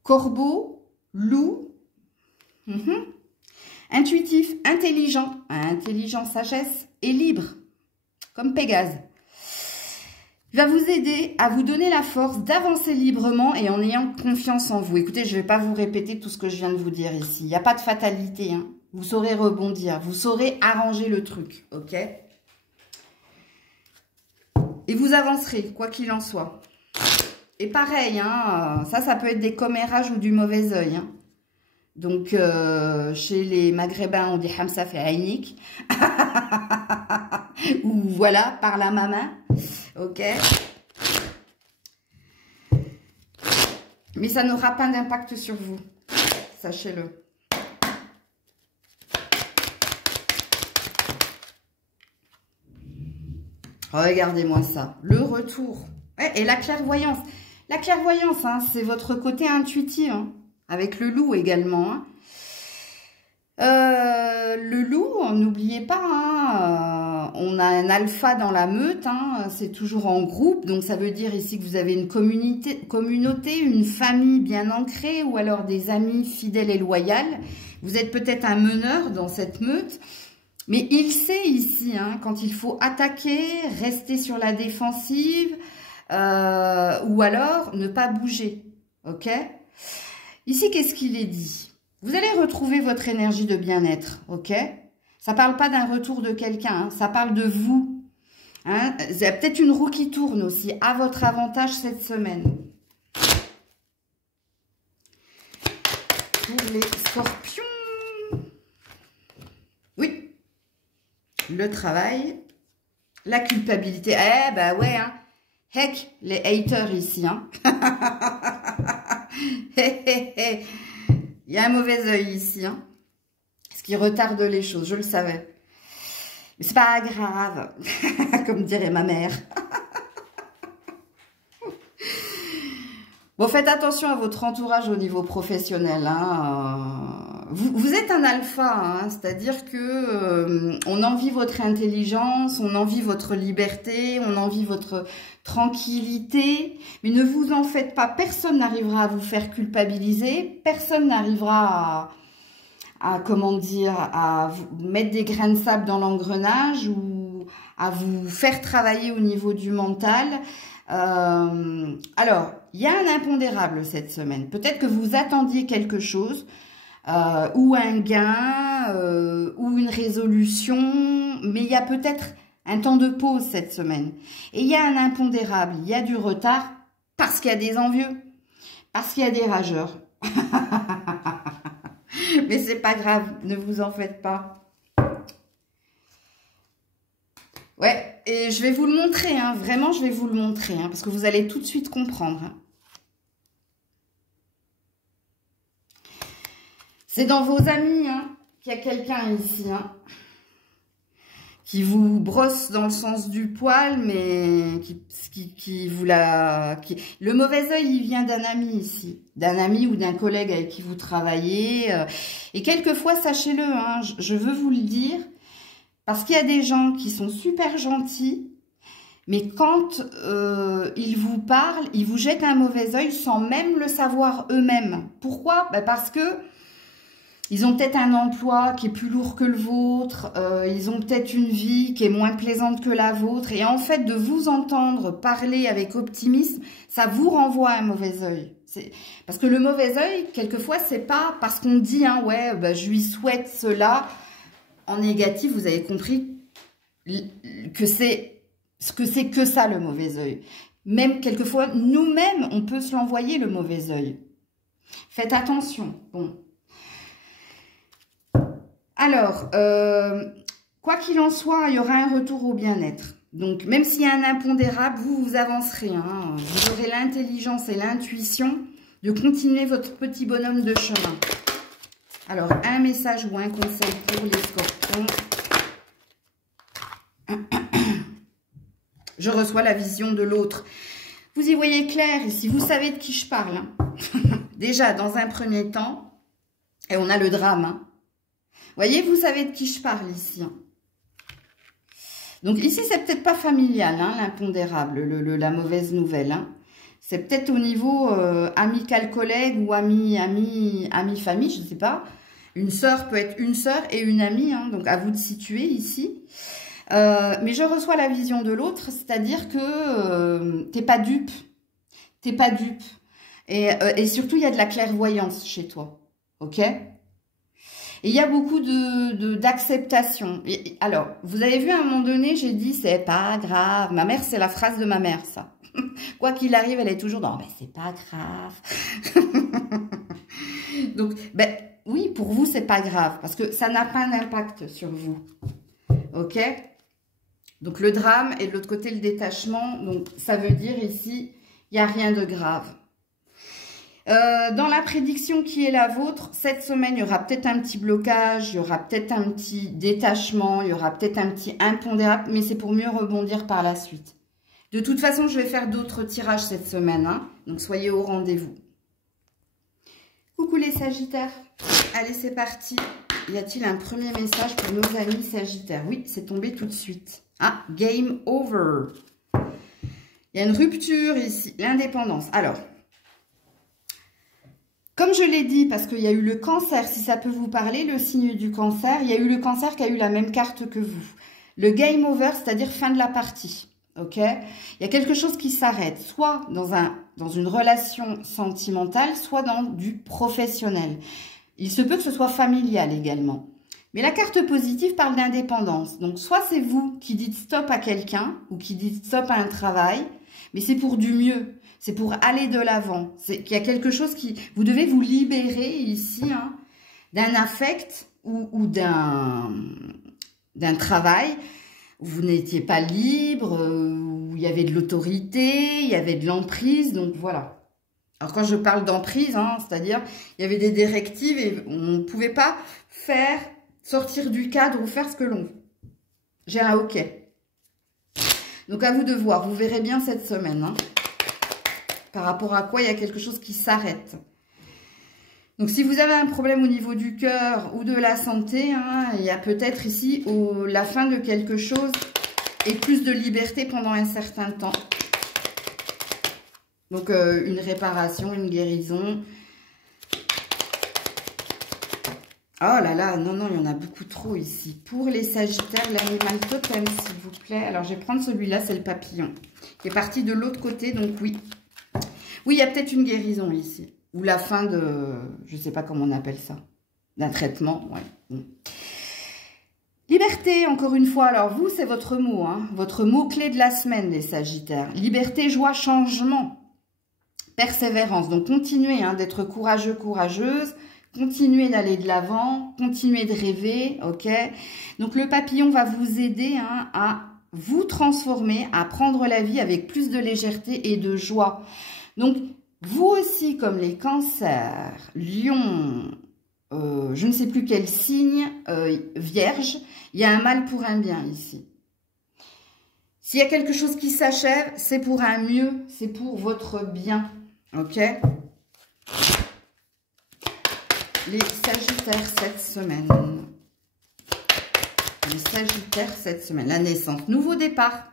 corbeaux, loups, intuitif, intelligent, intelligent, sagesse et libre, comme Pégase. Il va vous aider à vous donner la force d'avancer librement et en ayant confiance en vous. Écoutez, je ne vais pas vous répéter tout ce que je viens de vous dire ici. Il n'y a pas de fatalité, hein. Vous saurez rebondir, vous saurez arranger le truc, ok? Et vous avancerez, quoi qu'il en soit. Et pareil, hein, ça peut être des commérages ou du mauvais œil. Hein. Donc, chez les Maghrébins, on dit Hamsa fait Aïnik. Ou voilà, par la maman. Ok. Mais ça n'aura pas d'impact sur vous. Sachez-le. Regardez-moi ça. Le retour. Ouais, et la clairvoyance. La clairvoyance, hein, c'est votre côté intuitif. Hein, avec le loup également. Hein. Le loup, n'oubliez pas, hein, on a un alpha dans la meute, hein, c'est toujours en groupe, donc ça veut dire ici que vous avez une communauté, une famille bien ancrée, ou alors des amis fidèles et loyaux. Vous êtes peut-être un meneur dans cette meute, mais il sait ici, hein, quand il faut attaquer, rester sur la défensive, ou alors ne pas bouger, ok? Ici, qu'est-ce qu'il est dit? Vous allez retrouver votre énergie de bien-être, ok? Ça ne parle pas d'un retour de quelqu'un, hein, ça parle de vous. Hein? Il y a peut-être une roue qui tourne aussi à votre avantage cette semaine. Pour les scorpions. Oui. Le travail. La culpabilité. Eh ben ouais, hein. Heck, les haters ici, hein. Il y a un mauvais œil ici, hein. Ce qui retarde les choses, je le savais. Mais c'est pas grave, comme dirait ma mère. Bon, faites attention à votre entourage au niveau professionnel. Hein. Vous êtes un alpha, hein, c'est-à-dire que on envie votre intelligence, on envie votre liberté, on envie votre tranquillité. Mais ne vous en faites pas, personne n'arrivera à vous faire culpabiliser, personne n'arrivera comment dire, à vous mettre des grains de sable dans l'engrenage ou à vous faire travailler au niveau du mental. Alors, il y a un impondérable cette semaine. Peut-être que vous attendiez quelque chose, ou un gain, ou une résolution, mais il y a peut-être un temps de pause cette semaine. Et il y a un impondérable, il y a du retard, parce qu'il y a des envieux, parce qu'il y a des rageurs. Mais c'est pas grave, ne vous en faites pas. Ouais, et je vais vous le montrer, hein, vraiment je vais vous le montrer, hein, parce que vous allez tout de suite comprendre. Hein. C'est dans vos amis, hein, qu'il y a quelqu'un ici, hein, qui vous brosse dans le sens du poil, mais qui vous la... Le mauvais œil, il vient d'un ami ici, d'un ami ou d'un collègue avec qui vous travaillez. Et quelquefois, sachez-le, hein, je veux vous le dire, parce qu'il y a des gens qui sont super gentils, mais quand ils vous parlent, ils vous jettent un mauvais œil sans même le savoir eux-mêmes. Pourquoi? Ben parce que ils ont peut-être un emploi qui est plus lourd que le vôtre, ils ont peut-être une vie qui est moins plaisante que la vôtre. Et en fait, de vous entendre parler avec optimisme, ça vous renvoie un mauvais œil. Parce que le mauvais œil, quelquefois, c'est pas parce qu'on dit, hein, ouais, bah, je lui souhaite cela. En négatif, vous avez compris que c'est que ça, le mauvais œil. Même quelquefois, nous-mêmes, on peut se l'envoyer, le mauvais œil. Faites attention. Bon. Alors, quoi qu'il en soit, il y aura un retour au bien-être. Donc, même s'il y a un impondérable, vous avancerez. Hein. Vous aurez l'intelligence et l'intuition de continuer votre petit bonhomme de chemin. Alors, un message ou un conseil pour les scorpions. Je reçois la vision de l'autre. Vous y voyez clair ici, vous savez de qui je parle. Hein. Déjà, dans un premier temps, et on a le drame. Hein. Vous voyez, vous savez de qui je parle ici. Hein. Donc ici, c'est peut-être pas familial, hein, l'impondérable, la mauvaise nouvelle. Hein. C'est peut-être au niveau amical collègue ou ami famille, je ne sais pas. Une sœur peut être une sœur et une amie, hein, donc à vous de situer ici. Mais je reçois la vision de l'autre, c'est-à-dire que t'es pas dupe. T'es pas dupe. Et surtout, il y a de la clairvoyance chez toi. Ok ? Et il y a beaucoup d'acceptation. Alors, vous avez vu à un moment donné, j'ai dit, c'est pas grave. Ma mère, c'est la phrase de ma mère, ça. Quoi qu'il arrive, elle est toujours dans, ben, c'est pas grave. Donc, ben, oui, pour vous, c'est pas grave. Parce que ça n'a pas d'impact sur vous. Ok ? Donc, le drame et de l'autre côté, le détachement. Donc, ça veut dire ici, il n'y a rien de grave. Dans la prédiction qui est la vôtre, cette semaine, il y aura peut-être un petit blocage, il y aura peut-être un petit détachement, il y aura peut-être un petit impondérable, mais c'est pour mieux rebondir par la suite. De toute façon, je vais faire d'autres tirages cette semaine, hein, donc soyez au rendez-vous. Coucou les Sagittaires, allez c'est parti. Y a-t-il un premier message pour nos amis Sagittaires? Oui, c'est tombé tout de suite. Ah, game over. Il y a une rupture ici, l'indépendance. Alors... Comme je l'ai dit, parce qu'il y a eu le cancer, si ça peut vous parler, le signe du cancer, il y a eu le cancer qui a eu la même carte que vous. Le game over, c'est-à-dire fin de la partie. Ok ? Il y a quelque chose qui s'arrête, soit dans une relation sentimentale, soit dans du professionnel. Il se peut que ce soit familial également. Mais la carte positive parle d'indépendance. Donc, soit c'est vous qui dites stop à quelqu'un, ou qui dites stop à un travail, mais c'est pour du mieux. C'est pour aller de l'avant. C'est qu'il y a quelque chose qui... Vous devez vous libérer ici hein, d'un affect ou d'un travail où vous n'étiez pas libre, où il y avait de l'autorité, il y avait de l'emprise. Donc voilà. Alors quand je parle d'emprise, hein, c'est-à-dire il y avait des directives et on ne pouvait pas sortir du cadre ou faire ce que l'on veut. J'ai un OK. Donc à vous de voir. Vous verrez bien cette semaine. Hein. Par rapport à quoi il y a quelque chose qui s'arrête. Donc, si vous avez un problème au niveau du cœur ou de la santé, hein, il y a peut-être ici la fin de quelque chose et plus de liberté pendant un certain temps. Donc, une réparation, une guérison. Oh là là, non, non, il y en a beaucoup trop ici. Pour les Sagittaires, l'animal totem, s'il vous plaît. Alors, je vais prendre celui-là, c'est le papillon. Qui est parti de l'autre côté, donc oui. Oui, il y a peut-être une guérison ici. Ou la fin de... Je ne sais pas comment on appelle ça. D'un traitement, ouais. Bon. Liberté, encore une fois. Alors, vous, c'est votre mot. Hein, votre mot-clé de la semaine, les Sagittaires. Liberté, joie, changement. Persévérance. Donc, continuez hein, d'être courageux, courageuse. Continuez d'aller de l'avant. Continuez de rêver, ok. Donc, le papillon va vous aider hein, à vous transformer, à prendre la vie avec plus de légèreté et de joie. Donc, vous aussi, comme les cancers, lions, je ne sais plus quel signe, vierge, il y a un mal pour un bien ici. S'il y a quelque chose qui s'achève, c'est pour un mieux, c'est pour votre bien, ok? Les Sagittaires cette semaine. Les Sagittaires cette semaine. La naissance, nouveau départ,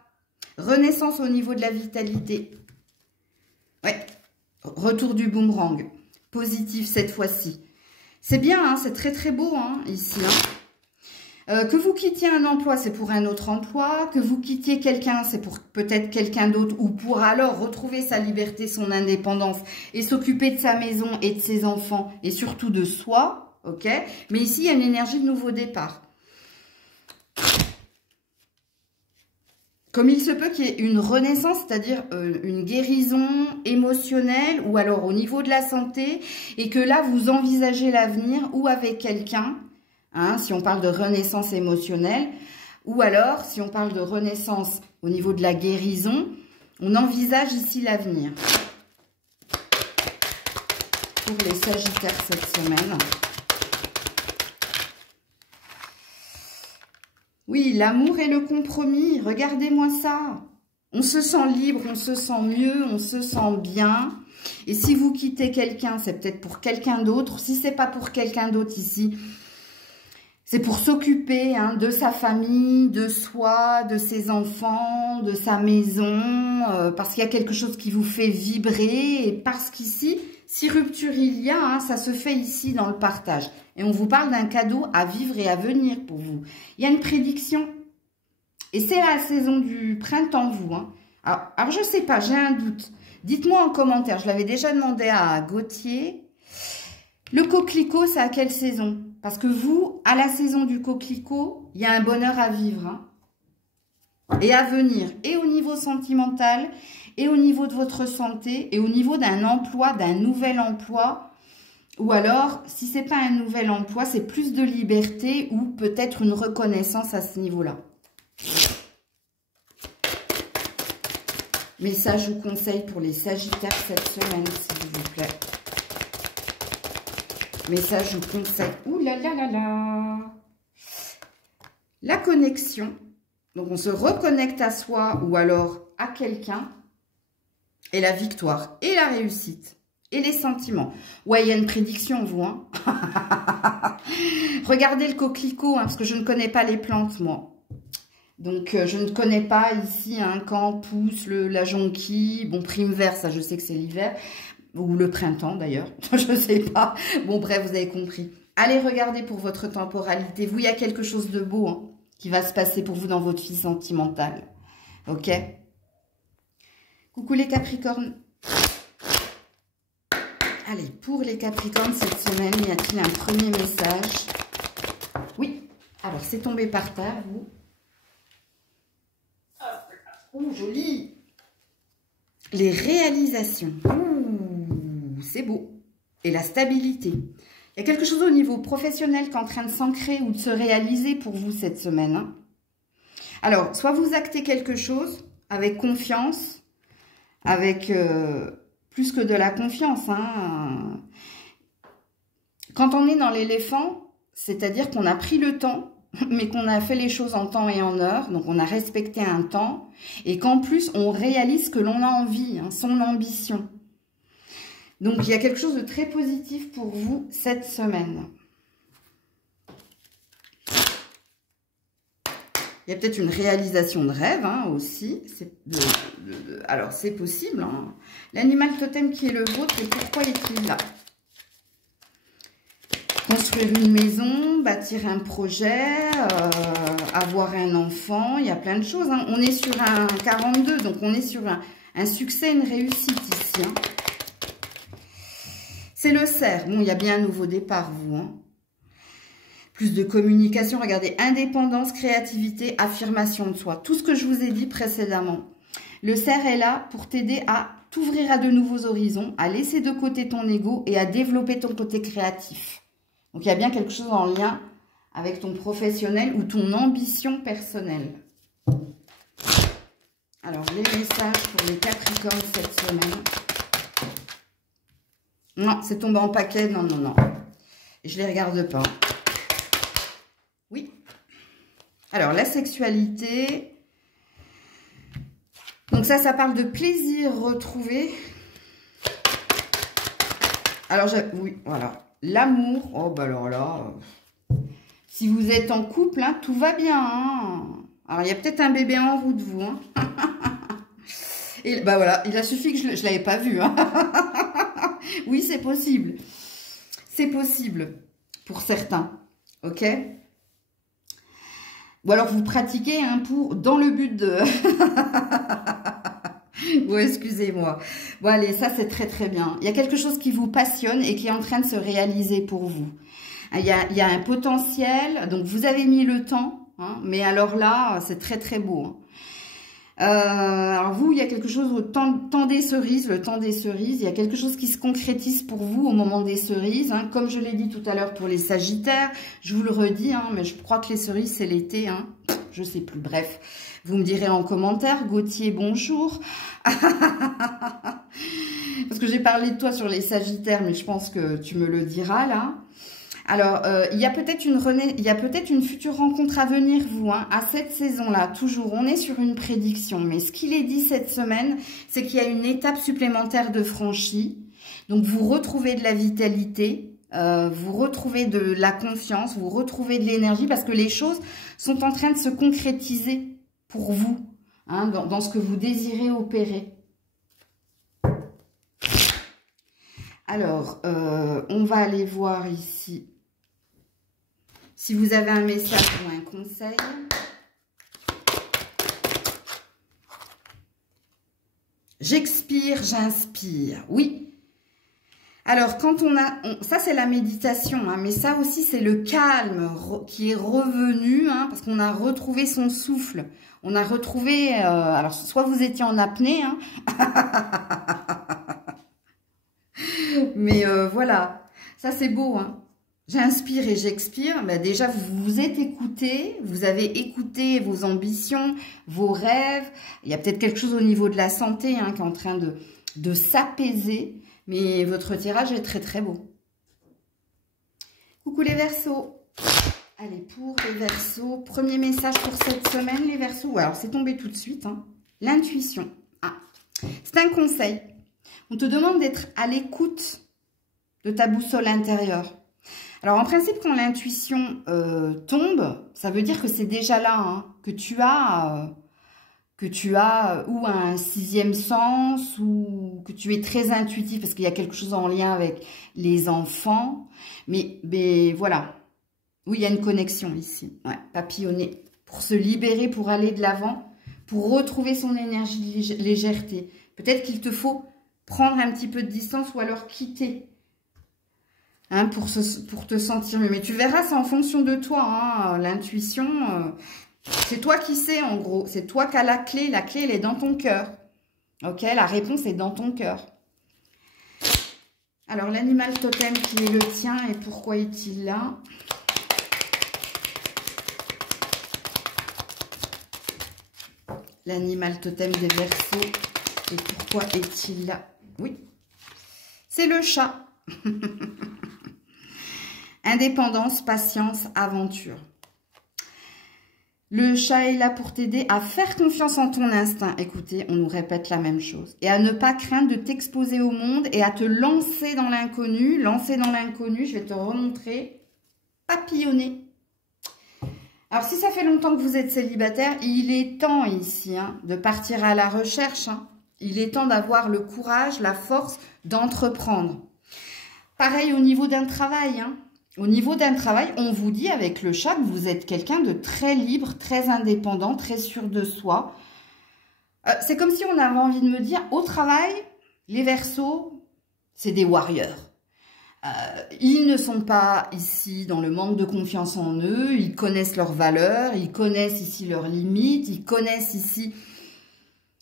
renaissance au niveau de la vitalité. Ouais, retour du boomerang, positif cette fois-ci. C'est bien, hein, c'est très très beau hein, ici. Hein. Que vous quittiez un emploi, c'est pour un autre emploi. Que vous quittiez quelqu'un, c'est pour peut-être quelqu'un d'autre. Ou pour alors retrouver sa liberté, son indépendance et s'occuper de sa maison et de ses enfants et surtout de soi. Ok. Mais ici, il y a une énergie de nouveau départ. Comme il se peut qu'il y ait une renaissance, c'est-à-dire une guérison émotionnelle ou alors au niveau de la santé et que là, vous envisagez l'avenir ou avec quelqu'un, hein, si on parle de renaissance émotionnelle, ou alors, si on parle de renaissance au niveau de la guérison, on envisage ici l'avenir. Pour les Sagittaires cette semaine. Oui, l'amour et le compromis, regardez-moi ça. On se sent libre, on se sent mieux, on se sent bien. Et si vous quittez quelqu'un, c'est peut-être pour quelqu'un d'autre. Si c'est pas pour quelqu'un d'autre ici, c'est pour s'occuper de sa famille, de soi, de ses enfants, de sa maison, parce qu'il y a quelque chose qui vous fait vibrer. Et parce qu'ici, si rupture il y a, ça se fait ici dans le partage. Et on vous parle d'un cadeau à vivre et à venir pour vous. Il y a une prédiction. Et c'est la saison du printemps, vous. Alors je sais pas, j'ai un doute. Dites-moi en commentaire, je l'avais déjà demandé à Gauthier. Le coquelicot, c'est à quelle saison? Parce que vous, à la saison du coquelicot, il y a un bonheur à vivre. Et à venir. Et au niveau sentimental, et au niveau de votre santé, et au niveau d'un emploi, d'un nouvel emploi. Ou alors, si ce n'est pas un nouvel emploi, c'est plus de liberté ou peut-être une reconnaissance à ce niveau-là. Message ou conseil pour les Sagittaires cette semaine, s'il vous plaît. Message ou conseil. Ouh là là là là. La connexion. Donc, on se reconnecte à soi ou alors à quelqu'un. Et la victoire et la réussite. Et les sentiments. Ouais, il y a une prédiction, vous. Regardez le coquelicot, parce que je ne connais pas les plantes, moi. Donc, je ne connais pas ici quand pousse la jonquille. Bon, prime vert, ça, je sais que c'est l'hiver. Ou le printemps, d'ailleurs. Je ne sais pas. Bon, bref, vous avez compris. Allez regarder pour votre temporalité. Vous, il y a quelque chose de beau qui va se passer pour vous dans votre vie sentimentale. Ok? Coucou les Capricornes. Allez, pour les Capricornes, cette semaine, y a-t-il un premier message? Oui. Alors, c'est tombé par terre, vous. Ouh, joli. Les réalisations. Ouh, c'est beau. Et la stabilité. Il y a quelque chose au niveau professionnel qui est en train de s'ancrer ou de se réaliser pour vous cette semaine. Alors, soit vous actez quelque chose avec confiance, avec plus que de la confiance. Quand on est dans l'éléphant, c'est-à-dire qu'on a pris le temps, mais qu'on a fait les choses en temps et en heure, donc on a respecté un temps, et qu'en plus, on réalise que l'on a envie, son ambition. Donc, il y a quelque chose de très positif pour vous cette semaine. Il y a peut-être une réalisation de rêve aussi. Alors, c'est possible. L'animal totem qui est le vôtre, et pourquoi est-il là? Construire une maison, bâtir un projet, avoir un enfant, il y a plein de choses. On est sur un 42, donc on est sur un succès, une réussite ici. C'est le cerf. Bon, il y a bien un nouveau départ, vous. Plus de communication, regardez, indépendance, créativité, affirmation de soi. Tout ce que je vous ai dit précédemment. Le cerf est là pour t'aider à t'ouvrir à de nouveaux horizons, à laisser de côté ton ego et à développer ton côté créatif. Donc, il y a bien quelque chose en lien avec ton professionnel ou ton ambition personnelle. Alors, les messages pour les Capricornes cette semaine. Non, c'est tombé en paquet. Non, non, non. Je les regarde pas. Oui. Alors, la sexualité. Donc ça parle de plaisir retrouvé. Alors, oui, voilà. L'amour. Oh, bah alors là. Si vous êtes en couple, tout va bien. Alors, il y a peut-être un bébé en route, vous. Et bah voilà, il a suffi que je ne l'avais pas vu. Oui, c'est possible. C'est possible pour certains. Ok? Ou alors vous pratiquez dans le but de... Bon, excusez-moi. Bon, allez, ça c'est très très bien. Il y a quelque chose qui vous passionne et qui est en train de se réaliser pour vous. Il y a un potentiel, donc vous avez mis le temps, mais alors là, c'est très très beau. Alors vous, il y a quelque chose au temps des cerises, le temps des cerises, il y a quelque chose qui se concrétise pour vous au moment des cerises, comme je l'ai dit tout à l'heure pour les Sagittaires, je vous le redis, mais je crois que les cerises c'est l'été, je sais plus, bref, vous me direz en commentaire, Gauthier, bonjour, parce que j'ai parlé de toi sur les Sagittaires, mais je pense que tu me le diras là. Alors, il y a peut-être une future rencontre à venir, vous, hein, à cette saison-là. Toujours, on est sur une prédiction. Mais ce qu'il est dit cette semaine, c'est qu'il y a une étape supplémentaire de franchie. Donc, vous retrouvez de la vitalité, vous retrouvez de la confiance, vous retrouvez de l'énergie parce que les choses sont en train de se concrétiser pour vous, hein, dans ce que vous désirez opérer. Alors, on va aller voir ici si vous avez un message ou un conseil. J'expire, j'inspire. Oui. Alors, quand ça c'est la méditation, hein, mais ça aussi c'est le calme qui est revenu, hein, parce qu'on a retrouvé son souffle. On a retrouvé, alors soit vous étiez en apnée, hein, mais voilà, ça c'est beau, hein. J'inspire et j'expire. Ben déjà, vous vous êtes écouté, vous avez écouté vos ambitions, vos rêves. Il y a peut-être quelque chose au niveau de la santé, hein, qui est en train de s'apaiser. Mais votre tirage est très très beau. Coucou les Verseaux. Allez, pour les Verseaux, premier message pour cette semaine, les Verseaux. Alors, c'est tombé tout de suite, hein. L'intuition. Ah, c'est un conseil. On te demande d'être à l'écoute de ta boussole intérieure. Alors, en principe, quand l'intuition tombe, ça veut dire que c'est déjà là, hein, que tu as ou un sixième sens, ou que tu es très intuitif, parce qu'il y a quelque chose en lien avec les enfants. Mais voilà. Oui, il y a une connexion ici. Ouais, papillonner. Pour se libérer, pour aller de l'avant, pour retrouver son énergie de légèreté. Peut-être qu'il te faut prendre un petit peu de distance ou alors quitter. Hein, pour te sentir mieux. Mais tu verras, c'est en fonction de toi. Hein, l'intuition, c'est toi qui sais, en gros. C'est toi qui as la clé. La clé, elle est dans ton cœur. Ok, la réponse est dans ton cœur. Alors, l'animal totem qui est le tien et pourquoi est-il là? L'animal totem des Verseaux et pourquoi est-il là? Oui, c'est le chat. Indépendance, patience, aventure. Le chat est là pour t'aider à faire confiance en ton instinct. Écoutez, on nous répète la même chose. Et à ne pas craindre de t'exposer au monde et à te lancer dans l'inconnu. Lancer dans l'inconnu, je vais te remontrer. Papillonner. Alors, si ça fait longtemps que vous êtes célibataire, il est temps ici, hein, de partir à la recherche. Hein. Il est temps d'avoir le courage, la force d'entreprendre. Pareil au niveau d'un travail, hein. Au niveau d'un travail, on vous dit avec le chat que vous êtes quelqu'un de très libre, très indépendant, très sûr de soi. C'est comme si on avait envie de me dire, au travail, les Verseaux, c'est des warriors. Ils ne sont pas ici dans le manque de confiance en eux, ils connaissent leurs valeurs, ils connaissent ici leurs limites, ils connaissent ici...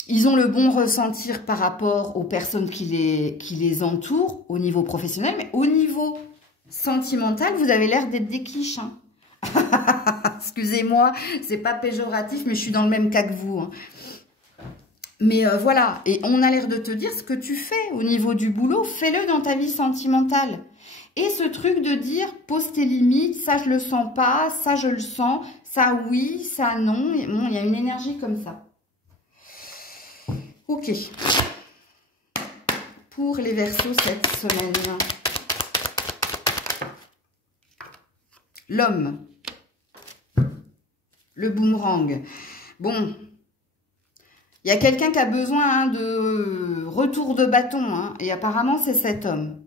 Ils ont le bon ressentir par rapport aux personnes qui les entourent au niveau professionnel, mais au niveau sentimental, vous avez l'air d'être des quiches. Hein. Excusez-moi, c'est pas péjoratif, mais je suis dans le même cas que vous. Hein. Mais voilà, et on a l'air de te dire ce que tu fais au niveau du boulot, fais-le dans ta vie sentimentale. Et ce truc de dire, pose tes limites, ça je le sens pas, ça je le sens, ça oui, ça non. Et bon, il y a une énergie comme ça. Ok. Pour les Verseaux cette semaine. L'homme. Le boomerang. Bon. Il y a quelqu'un qui a besoin, hein, de retour de bâton. Hein, et apparemment, c'est cet homme.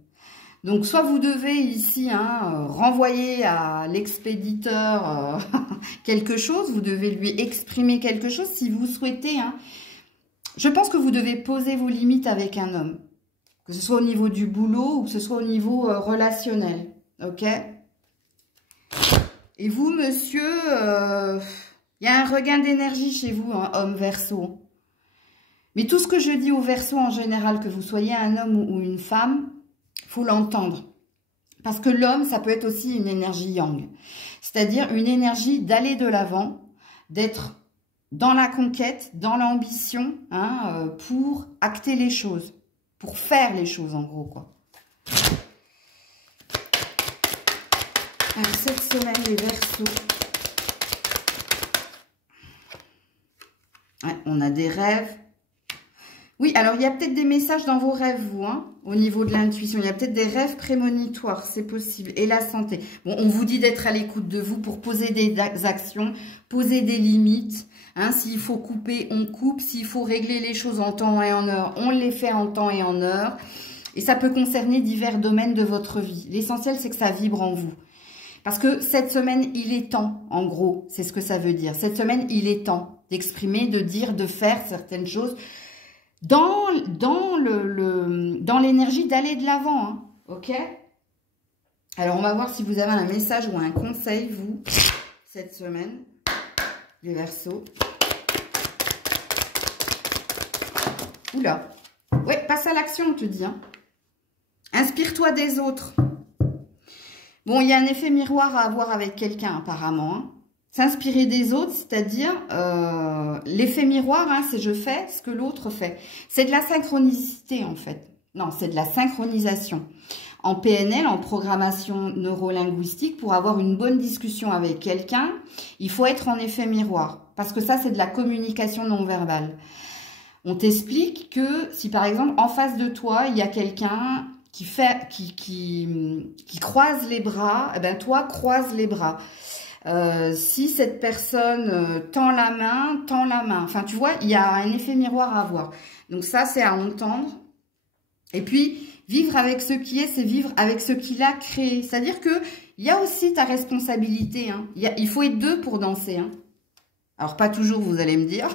Donc, soit vous devez ici, hein, renvoyer à l'expéditeur quelque chose. Vous devez lui exprimer quelque chose si vous souhaitez. Hein. Je pense que vous devez poser vos limites avec un homme. Que ce soit au niveau du boulot ou que ce soit au niveau relationnel. Ok? Et vous, monsieur, il y a un regain d'énergie chez vous, hein, homme Verseau. Mais tout ce que je dis aux Verseaux en général, que vous soyez un homme ou une femme, il faut l'entendre. Parce que l'homme, ça peut être aussi une énergie yang. C'est-à-dire une énergie d'aller de l'avant, d'être dans la conquête, dans l'ambition, hein, pour acter les choses. Pour faire les choses, en gros, quoi. Alors, cette semaine, les Verseaux. Ouais, on a des rêves. Oui, alors il y a peut-être des messages dans vos rêves, vous, hein, au niveau de l'intuition. Il y a peut-être des rêves prémonitoires, c'est possible. Et la santé. Bon, on vous dit d'être à l'écoute de vous pour poser des actions, poser des limites. Hein, s'il faut couper, on coupe. S'il faut régler les choses en temps et en heure, on les fait en temps et en heure. Et ça peut concerner divers domaines de votre vie. L'essentiel, c'est que ça vibre en vous. Parce que cette semaine, il est temps, en gros, c'est ce que ça veut dire. Cette semaine, il est temps d'exprimer, de dire, de faire certaines choses dans l'énergie d'aller de l'avant, hein, ok? Alors, on va voir si vous avez un message ou un conseil, vous, cette semaine, les Verseaux. Oula. Ouais, passe à l'action, on te dit, hein. Inspire-toi des autres. Bon, il y a un effet miroir à avoir avec quelqu'un, apparemment, hein. S'inspirer des autres, c'est-à-dire l'effet miroir, hein, c'est je fais ce que l'autre fait. C'est de la synchronicité, en fait. Non, c'est de la synchronisation. En PNL, en programmation neurolinguistique, pour avoir une bonne discussion avec quelqu'un, il faut être en effet miroir. Parce que ça, c'est de la communication non verbale. On t'explique que si, par exemple, en face de toi, il y a quelqu'un qui croise les bras, eh ben toi, croise les bras. Si cette personne tend la main. Enfin, tu vois, il y a un effet miroir à avoir. Donc ça, c'est à entendre. Et puis, vivre avec ce qui est, c'est vivre avec ce qu'il a créé. C'est-à-dire que il y a aussi ta responsabilité. Hein. Il faut être deux pour danser. Hein. Alors, pas toujours, vous allez me dire.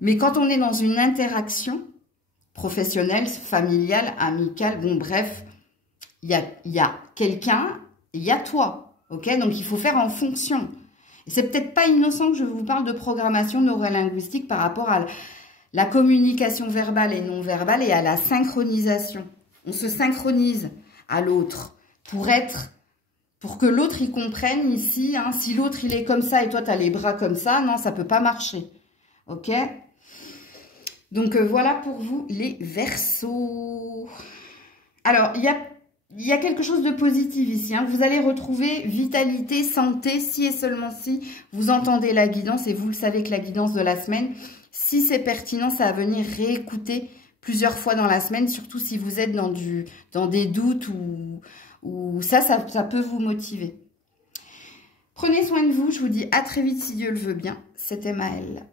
Mais quand on est dans une interaction professionnelle, familiale, amicale, bon, bref, il y a quelqu'un... Il y a toi, ok? Donc, il faut faire en fonction. Et c'est peut-être pas innocent que je vous parle de programmation neurolinguistique par rapport à la communication verbale et non verbale et à la synchronisation. On se synchronise à l'autre pour que l'autre, il comprenne ici, hein, si l'autre, il est comme ça et toi, tu as les bras comme ça, non, ça peut pas marcher, ok? Donc, voilà pour vous, les Verseaux. Alors, il y a quelque chose de positif ici. Hein. Vous allez retrouver vitalité, santé, si et seulement si vous entendez la guidance. Et vous le savez que la guidance de la semaine, si c'est pertinent, ça va venir réécouter plusieurs fois dans la semaine. Surtout si vous êtes dans des doutes ou ça peut vous motiver. Prenez soin de vous. Je vous dis à très vite si Dieu le veut bien. C'était Maëlle.